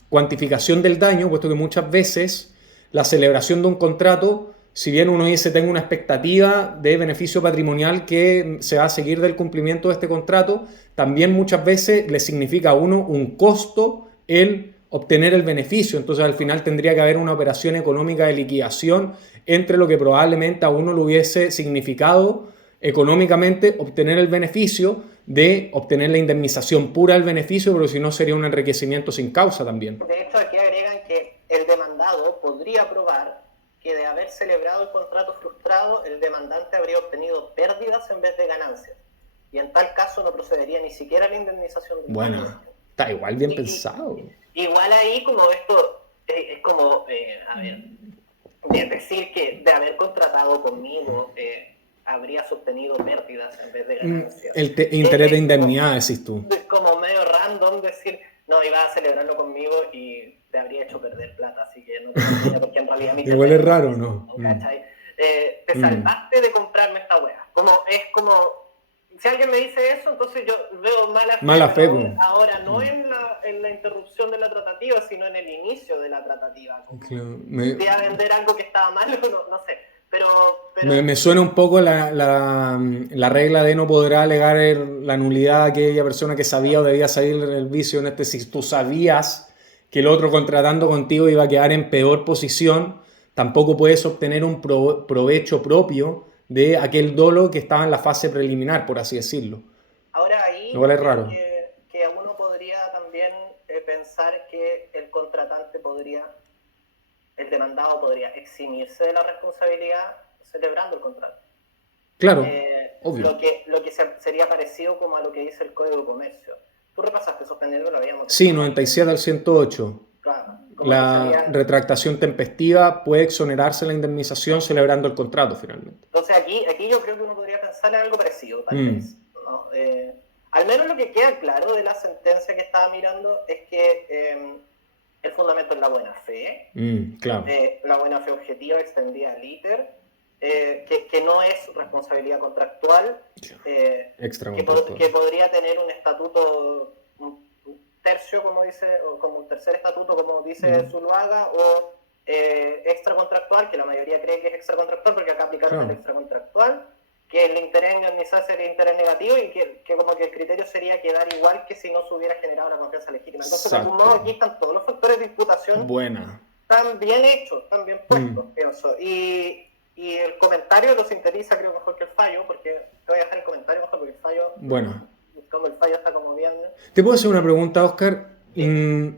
cuantificación del daño, puesto que muchas veces la celebración de un contrato, si bien uno dice tengo una expectativa de beneficio patrimonial que se va a seguir del cumplimiento de este contrato, también muchas veces le significa a uno un costo el obtener el beneficio. Entonces al final tendría que haber una operación económica de liquidación entre lo que probablemente a uno le hubiese significado económicamente obtener el beneficio de obtener la indemnización pura del beneficio, pero si no sería un enriquecimiento sin causa también. De hecho, aquí agregan que el demandado podría probar que de haber celebrado el contrato frustrado, el demandante habría obtenido pérdidas en vez de ganancias. Y en tal caso no procedería ni siquiera a la indemnización del Bueno, está igual bien pensado. Igual ahí como esto es como, a ver, decir que de haber contratado conmigo habrías obtenido pérdidas en vez de ganancias. El interés de indemnidad, decís tú. Es como medio random decir, no, ibas a celebrarlo conmigo y te habría hecho perder plata, así que no te porque en realidad igual es raro, ¿no? ¿Cachai? Te salvaste de comprarme esta wea. Es como, si alguien me dice eso, entonces yo veo mala fe. Ahora no en la interrupción de la tratativa, sino en el inicio de la tratativa. Voy a vender algo que estaba mal, no sé. Pero me suena un poco la regla de no podrá alegar la nulidad a aquella persona que sabía o debía salir del vicio. Si tú sabías que el otro contratando contigo iba a quedar en peor posición, tampoco puedes obtener un provecho propio de aquel dolo que estaba en la fase preliminar, por así decirlo. Ahora ahí igual es raro. Que uno podría también pensar que el demandado podría eximirse de la responsabilidad celebrando el contrato. Claro, obvio. Lo que sería parecido como a lo que dice el Código de Comercio. Tú repasaste esos pendientes, lo habíamos... Sí, 97 al 108. Claro. La retractación tempestiva puede exonerarse la indemnización celebrando el contrato finalmente. Entonces aquí yo creo que uno podría pensar en algo parecido, tal vez, ¿no? Al menos lo que queda claro de la sentencia que estaba mirando es que el fundamento es la buena fe, claro. La buena fe objetiva extendida al ITER, que no es responsabilidad contractual, que podría tener un estatuto, un tercio, como dice, o como un tercer estatuto, como dice Zuluaga, o extracontractual, que la mayoría cree que es extracontractual, porque acá aplicaron el extracontractual, que el interés indemnizado sería interés negativo y que como que el criterio sería quedar igual que si no se hubiera generado la confianza legítima. Entonces, de algún modo, aquí están todos los factores de imputación están bien hechos, están bien puestos, pienso. Y el comentario lo sintetiza, creo, mejor que el fallo, porque te voy a dejar el comentario mejor, porque el fallo... Bueno. Como el fallo está como bien... ¿Te puedo hacer una pregunta, Oscar? Sí.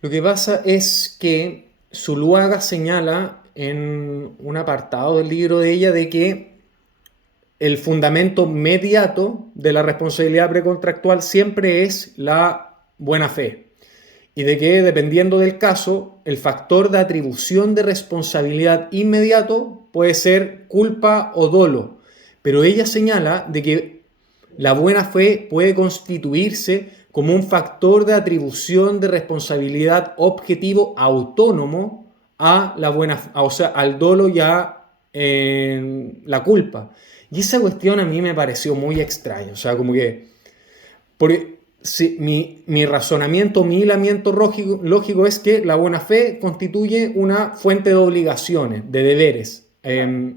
Lo que pasa es que Zuluaga señala en un apartado del libro de ella de que el fundamento mediato de la responsabilidad precontractual siempre es la buena fe y de que dependiendo del caso, el factor de atribución de responsabilidad inmediato puede ser culpa o dolo, pero ella señala de que la buena fe puede constituirse como un factor de atribución de responsabilidad objetivo autónomo a la buena, o sea, al dolo y a la culpa. Y esa cuestión a mí me pareció muy extraña, o sea, como que si, mi razonamiento, mi hilamiento lógico es que la buena fe constituye una fuente de obligaciones, de deberes,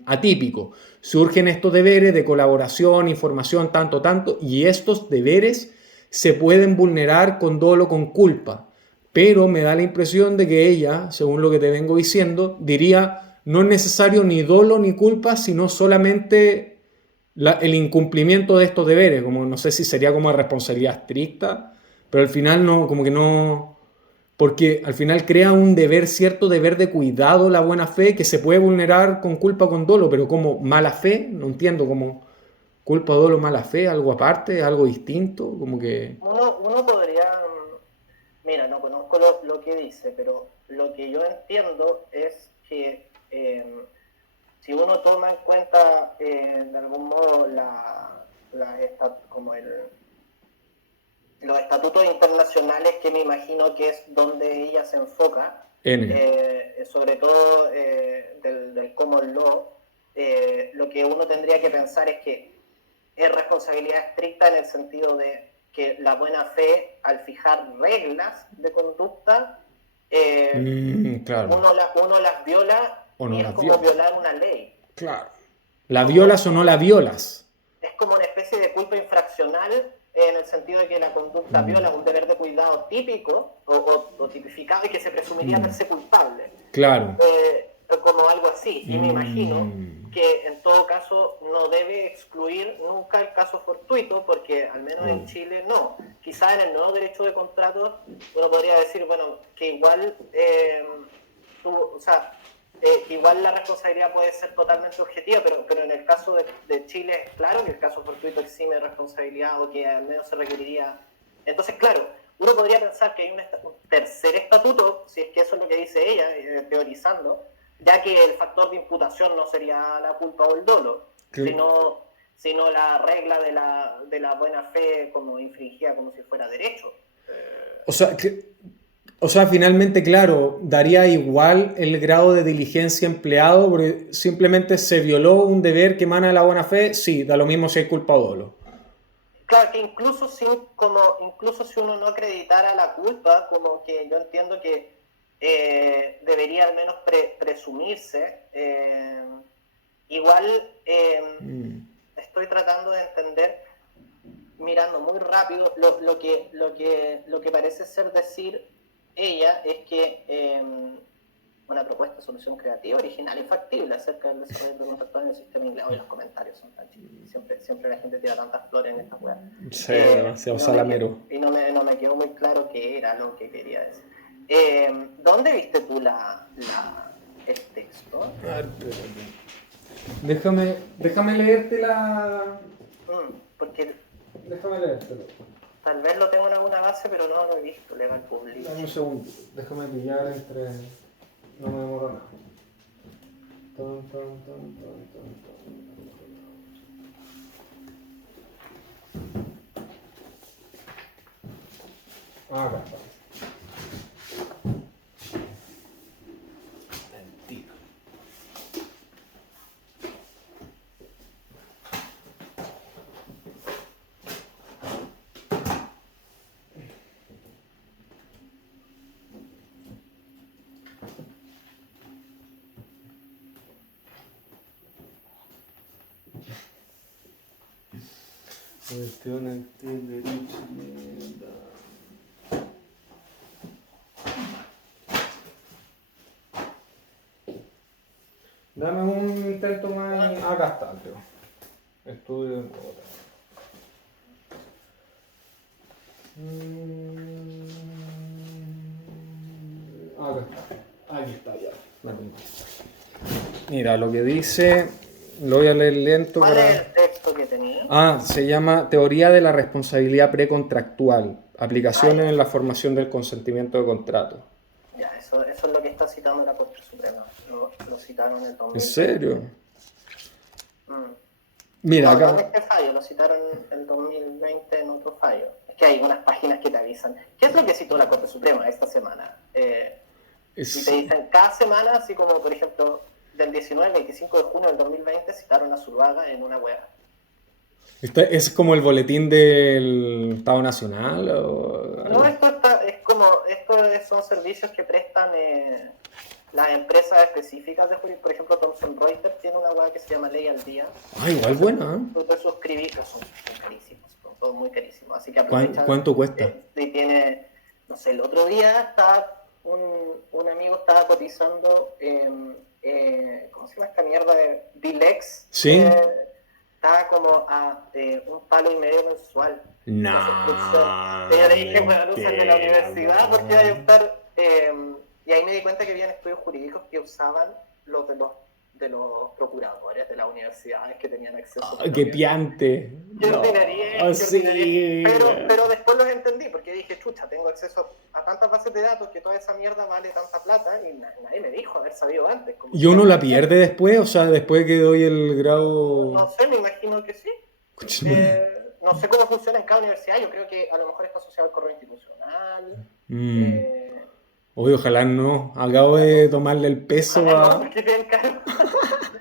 atípico. Surgen estos deberes de colaboración, información, tanto, y estos deberes se pueden vulnerar con dolo, con culpa. Pero me da la impresión de que ella, según lo que te vengo diciendo, diría, no es necesario ni dolo ni culpa, sino solamente el incumplimiento de estos deberes, como no sé si sería como responsabilidad estricta, pero al final no, como que no, porque al final crea un deber, cierto deber de cuidado, la buena fe, que se puede vulnerar con culpa o con dolo, pero como mala fe, no entiendo, como culpa, dolo, mala fe, algo aparte, algo distinto, como que... Uno podría, mira, no conozco lo que dice, pero lo que yo entiendo es que si uno toma en cuenta de algún modo como los estatutos internacionales, que me imagino que es donde ella se enfoca, sobre todo del common law, lo que uno tendría que pensar es que es responsabilidad estricta en el sentido de que la buena fe, al fijar reglas de conducta, claro. uno las viola y es como violar una ley. Claro. ¿La violas o no la violas? Es como una especie de culpa infraccional en el sentido de que la conducta viola un deber de cuidado típico o tipificado y que se presumiría verse culpable. Claro. Como algo así. Y me imagino que en todo caso no debe excluir nunca el caso fortuito, porque al menos en Chile no. Quizá en el nuevo derecho de contrato uno podría decir, bueno, que igual igual la responsabilidad puede ser totalmente objetiva, pero en el caso de Chile es claro que el caso fortuito exime responsabilidad o que al menos se requeriría. Entonces, claro, uno podría pensar que hay un tercer estatuto, si es que eso es lo que dice ella, teorizando, ya que el factor de imputación no sería la culpa o el dolo, sino la regla de la buena fe como infringida como si fuera derecho. O sea, finalmente, claro, daría igual el grado de diligencia empleado porque simplemente se violó un deber que emana de la buena fe, sí, da lo mismo si hay culpa o dolo. Claro, que incluso si uno no acreditara la culpa, como que yo entiendo que debería al menos presumirse, igual estoy tratando de entender, mirando muy rápido, lo que parece ser decir ella es que una propuesta de solución creativa, original y factible acerca del desarrollo precontractual en el sistema inglés. Hoy los comentarios son tan chiquitos, siempre la gente tira tantas flores en esta web. Sí, demasiado salamero. Y no me quedó muy claro qué era lo que quería decir. ¿Dónde viste tú el texto? A ver, déjame leerte la... Porque... Déjame leértelo. Tal vez lo tengo en alguna base, pero no lo he visto. Legal Public. Dame un segundo. Déjame pillar entre... No me demoro nada. Acá. Cuestión de dame un intento más. Acá está, creo. Estudio en Bogotá. Acá está. Aquí está ya. La tengo. Mira, lo que dice. Lo voy a leer lento. ¿Cuál es el texto que tenía? Se llama Teoría de la responsabilidad precontractual. Aplicaciones en la formación del consentimiento de contrato. Ya, eso es lo que está citando la Corte Suprema. Lo citaron en el 2020. ¿En serio? Mira, acá. No es este fallo, lo citaron en el 2020 en otro fallo. Es que hay unas páginas que te avisan. ¿Qué es lo que citó la Corte Suprema esta semana? Y te dicen cada semana, así como por ejemplo, del 19 al 25 de junio del 2020 citaron a Zuluaga en una web. ¿Es como el boletín del Estado Nacional? ¿O? No, estos son servicios que prestan las empresas específicas de jurídico. Por ejemplo, Thomson Reuters tiene una web que se llama Ley al Día. Igual buena, Tú te suscribís, son carísimos, son todos muy carísimos. Así que ¿Cuánto cuesta? Tiene, no sé, el otro día un amigo estaba cotizando, ¿cómo se llama esta mierda? Dilex. Sí. Estaba como a $1.50 mensual. No. Yo le dije, bueno, usen de la universidad porque hay que estar. Y ahí me di cuenta que habían estudios jurídicos que usaban los de los procuradores de las universidades que tenían acceso. ¡Qué piante! ¡Qué ordinaria! Sí. Pero después los entendí porque dije, chucha, tengo acceso a tantas bases de datos que toda esa mierda vale tanta plata y nadie me dijo haber sabido antes. ¿Y uno la pierde después? O sea, después que doy el grado... No sé, me imagino que sí. No sé cómo funciona en cada universidad. Yo creo que a lo mejor está asociado al correo institucional. Uy, ojalá no. Acabo de tomarle el peso a... No, porque bien caro.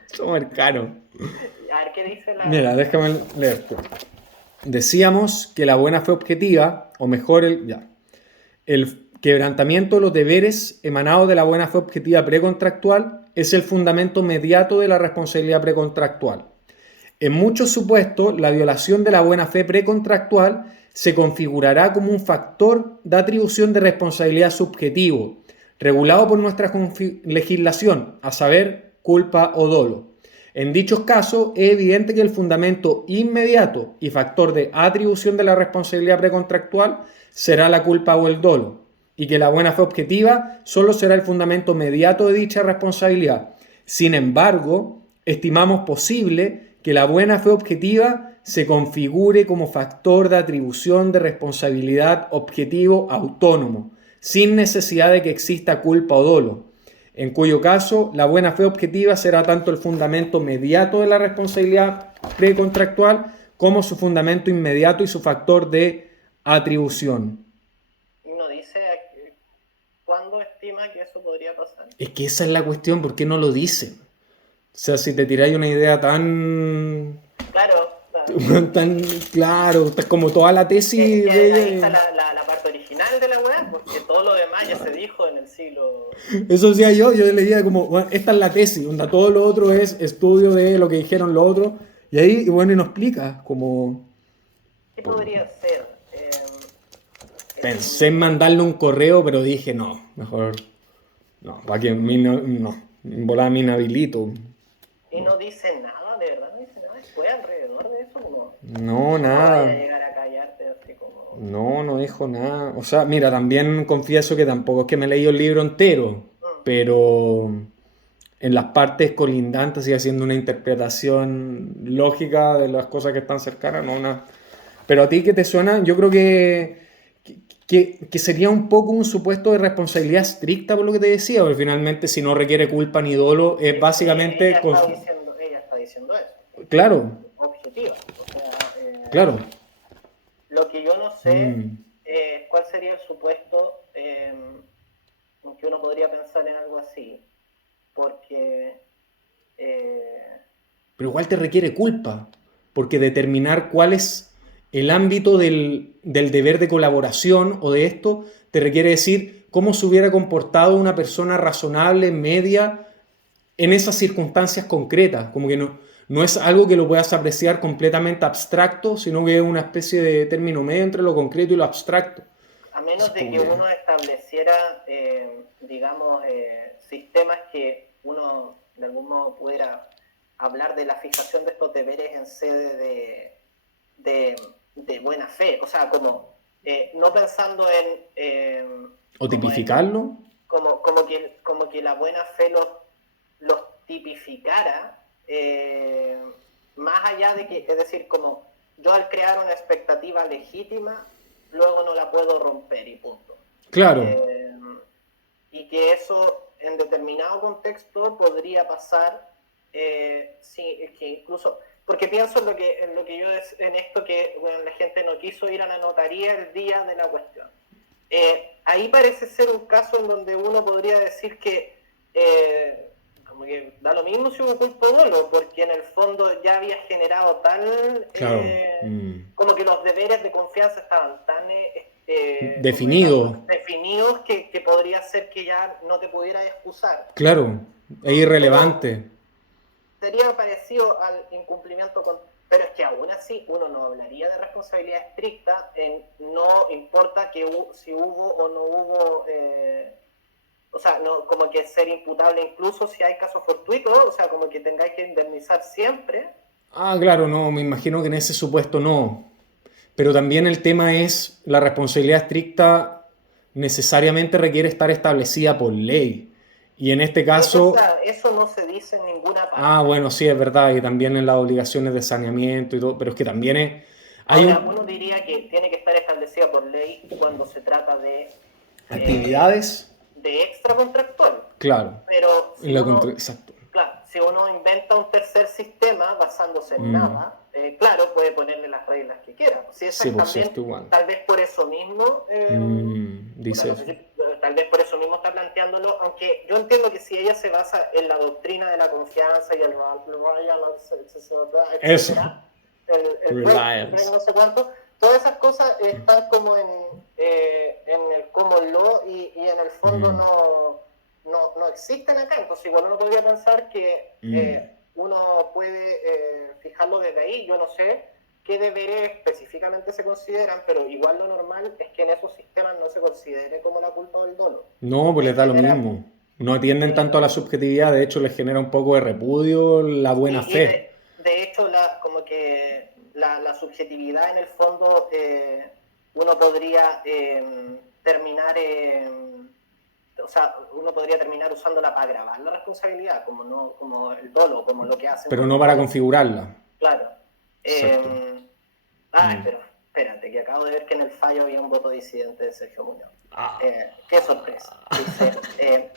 Súper caro. A ver, ¿qué dice la...? Mira, déjame leerte. Decíamos que la buena fe objetiva, o mejor el quebrantamiento de los deberes emanados de la buena fe objetiva precontractual es el fundamento inmediato de la responsabilidad precontractual. En muchos supuestos, la violación de la buena fe precontractual se configurará como un factor de atribución de responsabilidad subjetivo, regulado por nuestra legislación, a saber, culpa o dolo. En dichos casos, es evidente que el fundamento inmediato y factor de atribución de la responsabilidad precontractual será la culpa o el dolo, y que la buena fe objetiva solo será el fundamento inmediato de dicha responsabilidad. Sin embargo, estimamos posible que la buena fe objetiva se configure como factor de atribución de responsabilidad objetivo autónomo, sin necesidad de que exista culpa o dolo, en cuyo caso la buena fe objetiva será tanto el fundamento inmediato de la responsabilidad precontractual como su fundamento inmediato y su factor de atribución. ¿No dice cuándo estima que eso podría pasar? Es que esa es la cuestión, ¿por qué no lo dice? O sea, si te tiráis una idea tan... tan claro, como toda la tesis ahí está la parte original de la web, porque todo lo demás ya se dijo en el siglo... Eso decía yo leía como, bueno, esta es la tesis, donde todo lo otro es estudio de lo que dijeron los otros, y ahí, bueno, y nos explica como... ¿Qué podría ser? Pensé en mandarle un correo, pero dije, no, mejor, no, para que en volada me inhabilito. Y no dice nada, de verdad, no dice nada después alrededor de eso, como... No, nada. No llegar a callarte así como... No dijo nada. O sea, mira, también confieso que tampoco es que me he leído el libro entero, pero en las partes colindantes y haciendo una interpretación lógica de las cosas que están cercanas, no una... Pero a ti, ¿qué te suena? Yo creo que sería un poco un supuesto de responsabilidad estricta por lo que te decía, porque finalmente si no requiere culpa ni dolo, es básicamente... Ella está diciendo eso. Claro. Objetiva. O sea, claro. Lo que yo no sé, cuál sería el supuesto en que uno podría pensar en algo así, porque... Pero igual te requiere culpa, porque determinar cuál es el ámbito del deber de colaboración o de esto te requiere decir cómo se hubiera comportado una persona razonable, media, en esas circunstancias concretas. Como que no es algo que lo puedas apreciar completamente abstracto, sino que es una especie de término medio entre lo concreto y lo abstracto. A menos de que uno estableciera, digamos, sistemas que uno de algún modo pudiera hablar de la fijación de estos deberes en sede de buena fe, o sea, como no pensando en... ¿O tipificarlo? Como que la buena fe los tipificara, más allá de que, es decir, como yo al crear una expectativa legítima, luego no la puedo romper y punto. Claro. Y que eso en determinado contexto podría pasar, sí, es que incluso, porque pienso en lo que yo en esto que bueno, la gente no quiso ir a la notaría el día de la cuestión. Ahí parece ser un caso en donde uno podría decir que como que da lo mismo si hubo culpa o dolo, porque en el fondo ya había generado tal claro. como que los deberes de confianza estaban tan definidos que podría ser que ya no te pudieras excusar. Claro, es irrelevante. Sería parecido al incumplimiento pero es que aún así uno no hablaría de responsabilidad estricta, no importa si hubo o no hubo, o sea, no, como que ser imputable incluso si hay casos fortuitos, o sea, como que tengáis que indemnizar siempre. Ah, claro, no, me imagino que en ese supuesto no. Pero también el tema es, la responsabilidad estricta necesariamente requiere estar establecida por ley. Y en este caso... Eso no se dice en ninguna parte. Ah, bueno, sí, es verdad. Y también en las obligaciones de saneamiento y todo. Pero es que también es... Ahora, uno diría que tiene que estar establecida por ley cuando se trata de... actividades... de extracontractual. Claro. Pero si exacto. Claro, si uno inventa un tercer sistema basándose en nada, claro, puede ponerle las reglas que quiera. Si esa sí, también, tal vez por eso mismo... dice eso. Tal vez por eso mismo está planteándolo, aunque yo entiendo que si ella se basa en la doctrina de la confianza y el etcétera, el no sé cuánto, todas esas cosas están como en el common law y en el fondo no existen acá. Entonces igual uno podría pensar que uno puede fijarlo desde ahí. Yo no sé qué deberes específicamente se consideran, pero igual lo normal es que en esos sistemas no se considere como la culpa del dolo. No, pues les da lo mismo. No atienden tanto a la subjetividad, de hecho les genera un poco de repudio la buena fe. De hecho, como que la subjetividad en el fondo uno podría terminar... o sea, uno podría terminar usándola para agravar la responsabilidad, como el dolo, como lo que hacen. Pero no para configurarla. Claro. Pero espérate, que acabo de ver que en el fallo había un voto disidente de Sergio Muñoz. Qué sorpresa. Dice,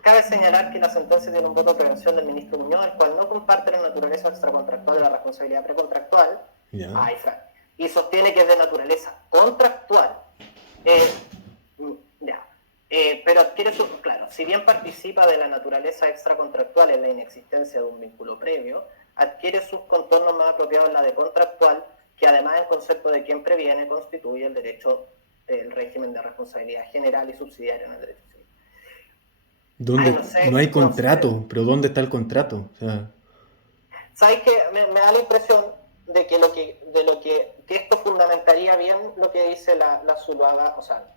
cabe señalar que la sentencia tiene un voto de prevención del ministro Muñoz, el cual no comparte la naturaleza extracontractual de la responsabilidad precontractual. Y sostiene que es de naturaleza contractual. Pero adquiere claro, si bien participa de la naturaleza extracontractual en la inexistencia de un vínculo previo, adquiere sus contornos más apropiados en la de contractual, que además el concepto de quien previene constituye el derecho del régimen de responsabilidad general y subsidiaria en el derecho civil. ¿Dónde? No hay contrato, pero ¿dónde está el contrato? O sea... ¿Sabes qué? Me da la impresión de que esto fundamentaría bien lo que dice la Zuluaga, o sea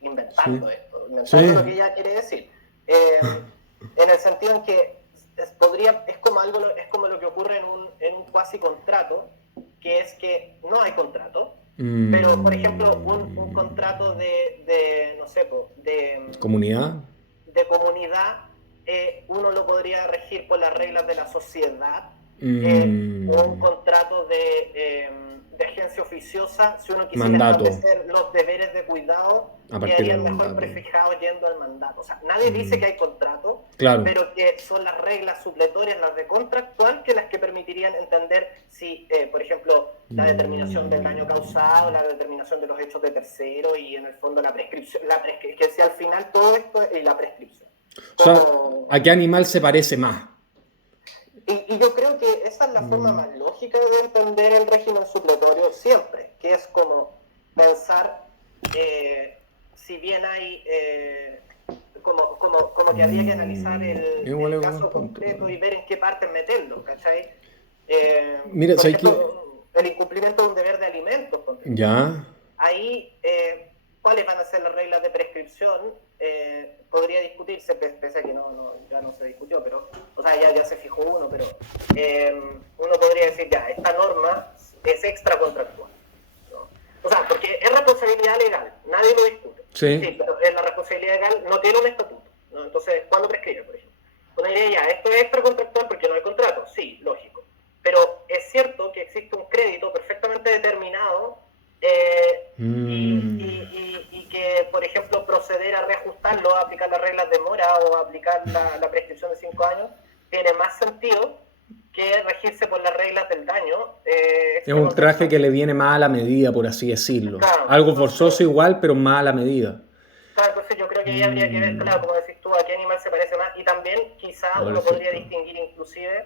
inventando esto, lo que ella quiere decir. En el sentido en que es como lo que ocurre en un cuasi contrato, que es que no hay contrato, pero por ejemplo un contrato de no sé, de comunidad, uno lo podría regir por las reglas de la sociedad, o un contrato de de agencia oficiosa, si uno quisiera establecer los deberes de cuidado, quedarían mejor prefijados yendo al mandato. O sea, nadie dice que hay contrato, pero que son las reglas supletorias, las de contractual, que las que permitirían entender si, por ejemplo, la determinación del daño causado, la determinación de los hechos de tercero y en el fondo la prescripción, que si al final todo esto es la prescripción. O sea, ¿a qué animal se parece más? Y yo creo que esa es la forma más lógica de entender el régimen supletorio siempre, que es como pensar, si bien hay, como que habría que analizar el caso concreto y ver en qué parte meterlo, ¿cachai? Mira, por ejemplo, el incumplimiento de un deber de alimentos. Ya. Ahí, ¿cuáles van a ser las reglas de prescripción? Podría discutirse, pese a que ya no se discutió, pero, o sea, ya se fijó uno, pero uno podría decir, ya, esta norma es extracontractual, ¿no? O sea, porque es responsabilidad legal, nadie lo discute. Sí, pero la responsabilidad legal no tiene un estatuto, ¿no? Entonces, ¿cuándo prescribe, por ejemplo? Uno diría, ya, esto es extracontractual porque no hay contrato, sí, lógico. Pero es cierto que existe un crédito perfectamente determinado y que, por ejemplo, proceder a reajustarlo, a aplicar las reglas de mora o a aplicar la prescripción de 5 años, tiene más sentido que regirse por las reglas del daño. Es un traje que le viene más a la medida, por así decirlo. Claro, algo forzoso igual, pero más a la medida. Claro, entonces yo creo que ahí habría que ver, claro, como decís tú, a qué animal se parece más. Y también quizá uno podría distinguir inclusive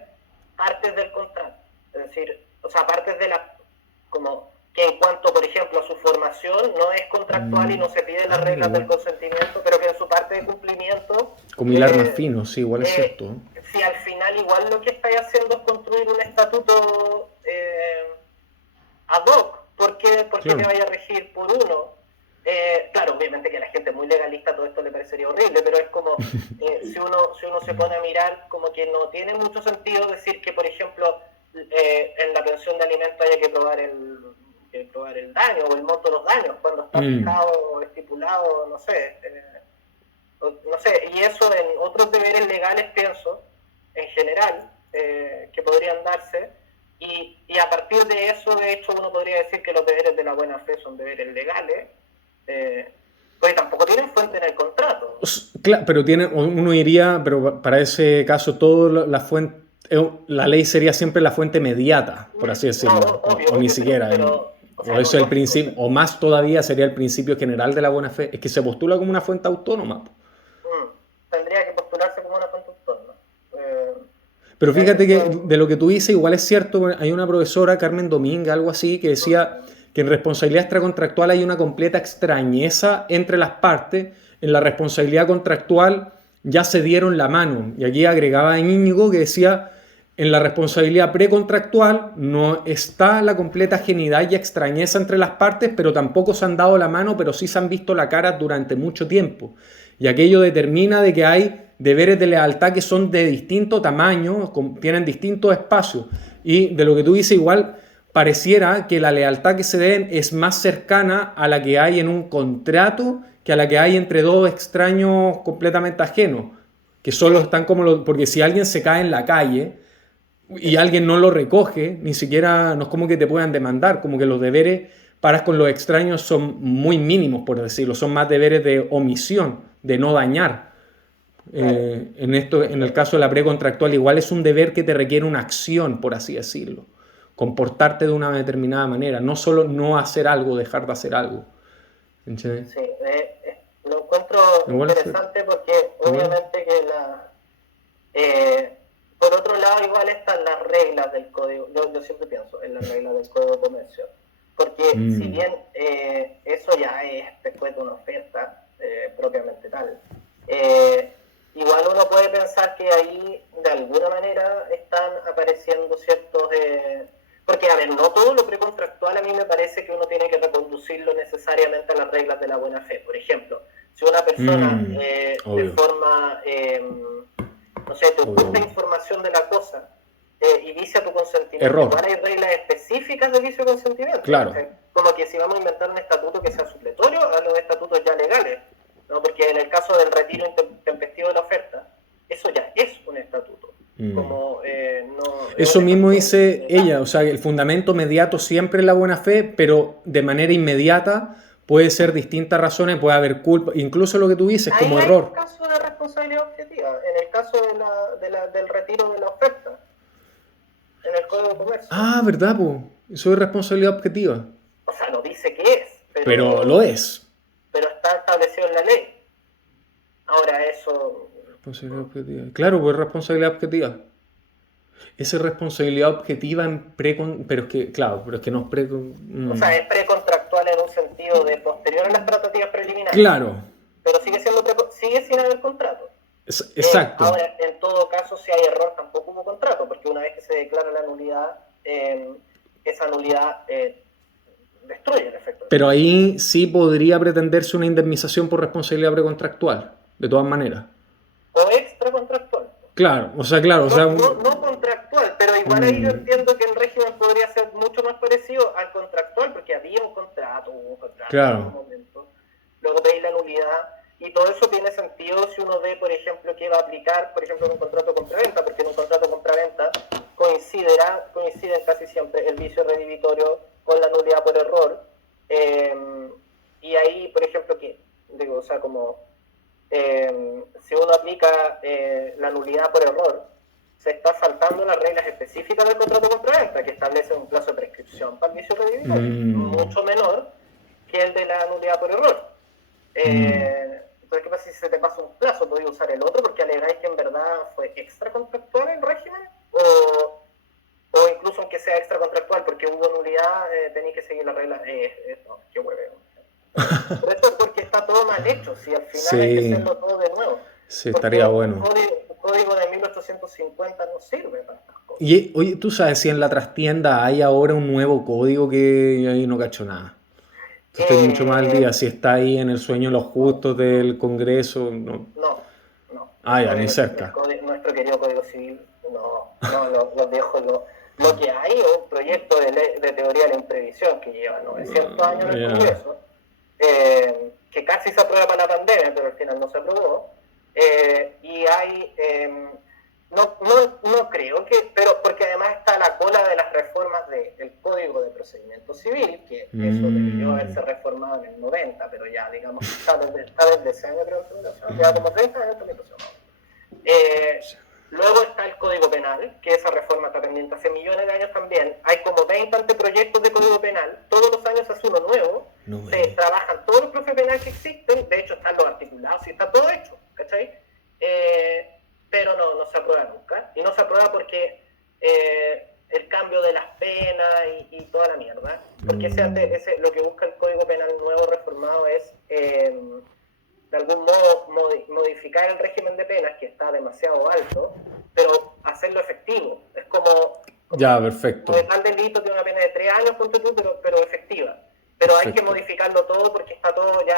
partes del contrato. Es decir, o sea, partes de la... como que en cuanto, por ejemplo, a su formación no es contractual y no se piden las reglas del consentimiento, pero que en su parte de cumplimiento... Como hilar más fino, sí, igual es cierto. Si al final igual lo que estáis haciendo es construir un estatuto ad hoc, ¿por qué te vaya a regir por uno? Claro, obviamente que a la gente muy legalista todo esto le parecería horrible, pero es como, si uno se pone a mirar, como que no tiene mucho sentido decir que, por ejemplo, en la pensión de alimentos haya que probar el daño o el monto de los daños, cuando está fijado, estipulado, no sé, y eso en otros deberes legales, pienso, en general, que podrían darse, y a partir de eso, de hecho, uno podría decir que los deberes de la buena fe son deberes legales, pues tampoco tienen fuente en el contrato. Claro, pero uno diría, pero para ese caso, la ley sería siempre la fuente inmediata, por así decirlo, o ni siquiera. O eso el principio, o más todavía sería el principio general de la buena fe, es que se postula como una fuente autónoma. Tendría que postularse como una fuente autónoma. Pero fíjate que de lo que tú dices, igual es cierto, hay una profesora, Carmen Domínguez, algo así, que decía que en responsabilidad extracontractual hay una completa extrañeza entre las partes. En la responsabilidad contractual ya se dieron la mano. Y aquí agregaba Íñigo que decía, en la responsabilidad precontractual no está la completa genuidad y extrañeza entre las partes, pero tampoco se han dado la mano, pero sí se han visto la cara durante mucho tiempo. Y aquello determina de que hay deberes de lealtad que son de distinto tamaño, tienen distintos espacios. Y de lo que tú dices, igual pareciera que la lealtad que se den es más cercana a la que hay en un contrato que a la que hay entre dos extraños completamente ajenos, que solo están porque si alguien se cae en la calle y alguien no lo recoge, ni siquiera no es como que te puedan demandar, como que los deberes para con los extraños son muy mínimos, por decirlo, son más deberes de omisión, de no dañar. En el caso de la precontractual, igual es un deber que te requiere una acción, por así decirlo, comportarte de una determinada manera, no solo no hacer algo, dejar de hacer algo. ¿Entiendes? Sí, lo encuentro interesante porque obviamente que por otro lado igual están las reglas del código, yo siempre pienso en las reglas del código de comercio, porque si bien eso ya es después de una oferta propiamente tal, igual uno puede pensar que ahí de alguna manera están apareciendo ciertos... porque, a ver, no todo lo precontractual a mí me parece que uno tiene que reconducirlo necesariamente a las reglas de la buena fe. Por ejemplo, si una persona de forma, no sé, te oculta información de la cosa y vicia tu consentimiento, igual hay reglas específicas de vicio de consentimiento. Claro. O sea, como que si vamos a inventar un estatuto que sea supletorio a los estatutos ya legales, ¿no? Porque en el caso del retiro intempestivo de la oferta, eso ya es un estatuto. Como, Eso mismo dice ella, o sea, el fundamento mediato siempre es la buena fe, pero de manera inmediata puede ser distintas razones, puede haber culpa, incluso lo que tú dices como error. En el caso de responsabilidad objetiva, en el caso del retiro de la oferta, en el Código de Comercio. Ah, ¿verdad, po? Eso es responsabilidad objetiva. O sea, no dice que es, pero lo es. Pero está establecido en la ley. Ahora eso... Responsabilidad objetiva. Claro, pues responsabilidad objetiva. Esa es responsabilidad objetiva en pero es que, claro, pero es que no es O sea, es precontractual en un sentido de posterior a las tratativas preliminares. Claro. Pero sigue sin haber contrato. Exacto. Ahora, en todo caso, si hay error, tampoco hubo contrato, porque una vez que se declara la nulidad, esa nulidad destruye el efecto. Pero ahí sí podría pretenderse una indemnización por responsabilidad precontractual, de todas maneras. O extracontractual. Claro, o sea, claro. No contractual, pero igual ahí yo entiendo que el régimen podría ser mucho más parecido al contractual, porque había un contrato claro. en un momento. Luego veis la nulidad, y todo eso tiene sentido si uno ve, por ejemplo, que va a aplicar, por ejemplo, en un contrato compraventa, porque en un contrato compraventa coinciden casi siempre el vicio redivitorio con la nulidad por error. Y ahí, por ejemplo, digo, o sea, como si uno aplica la nulidad por error, se está saltando las reglas específicas del contrato compraventa, que establecen un plazo de prescripción para el vicio redivitorio, mucho menor que el de la nulidad por error. Entonces, ¿qué pasa si se te pasa un plazo? ¿Podéis usar el otro porque alegáis que en verdad fue extracontractual el régimen? O incluso aunque sea extracontractual porque hubo nulidad, tenéis que seguir las reglas. No, qué hueveo. Pero eso es porque está todo mal hecho, si al final hay que hacerlo todo de nuevo. Sí, estaría bueno. Un código de 1850 no sirve para estas cosas. Y oye, ¿tú sabes si en la trastienda hay ahora un nuevo código que ahí no cacho nada? Estoy mucho más al día. Si está ahí en el sueño de los justos del Congreso. No. Ah, ya, ni cerca. Nuestro querido Código Civil, los viejos, lo que hay es un proyecto de teoría de la imprevisión que lleva 900 años en el Congreso, que casi se aprueba para la pandemia, pero al final no se aprobó. Y hay... No creo que, pero porque además está la cola de las reformas del Código de Procedimiento Civil, que eso debió haberse reformado en el 90, pero ya, digamos, está desde ese año, creo que ya como 30 años también luego está el Código Penal, que esa reforma está pendiente hace millones de años también. Hay como 20 anteproyectos de Código Penal, todos los años hace uno nuevo, se trabajan todos los profes penales que existen, de hecho están los articulados y está todo hecho, ¿cachai? Pero no se aprueba nunca. Y no se aprueba porque el cambio de las penas y toda la mierda. Porque lo que busca el Código Penal nuevo reformado es, de algún modo, modificar el régimen de penas, que está demasiado alto, pero hacerlo efectivo. Es como ya, perfecto. De tal delito tiene una pena de 3 años, ponte tú, pero efectiva. Pero perfecto. Hay que modificarlo todo porque está todo ya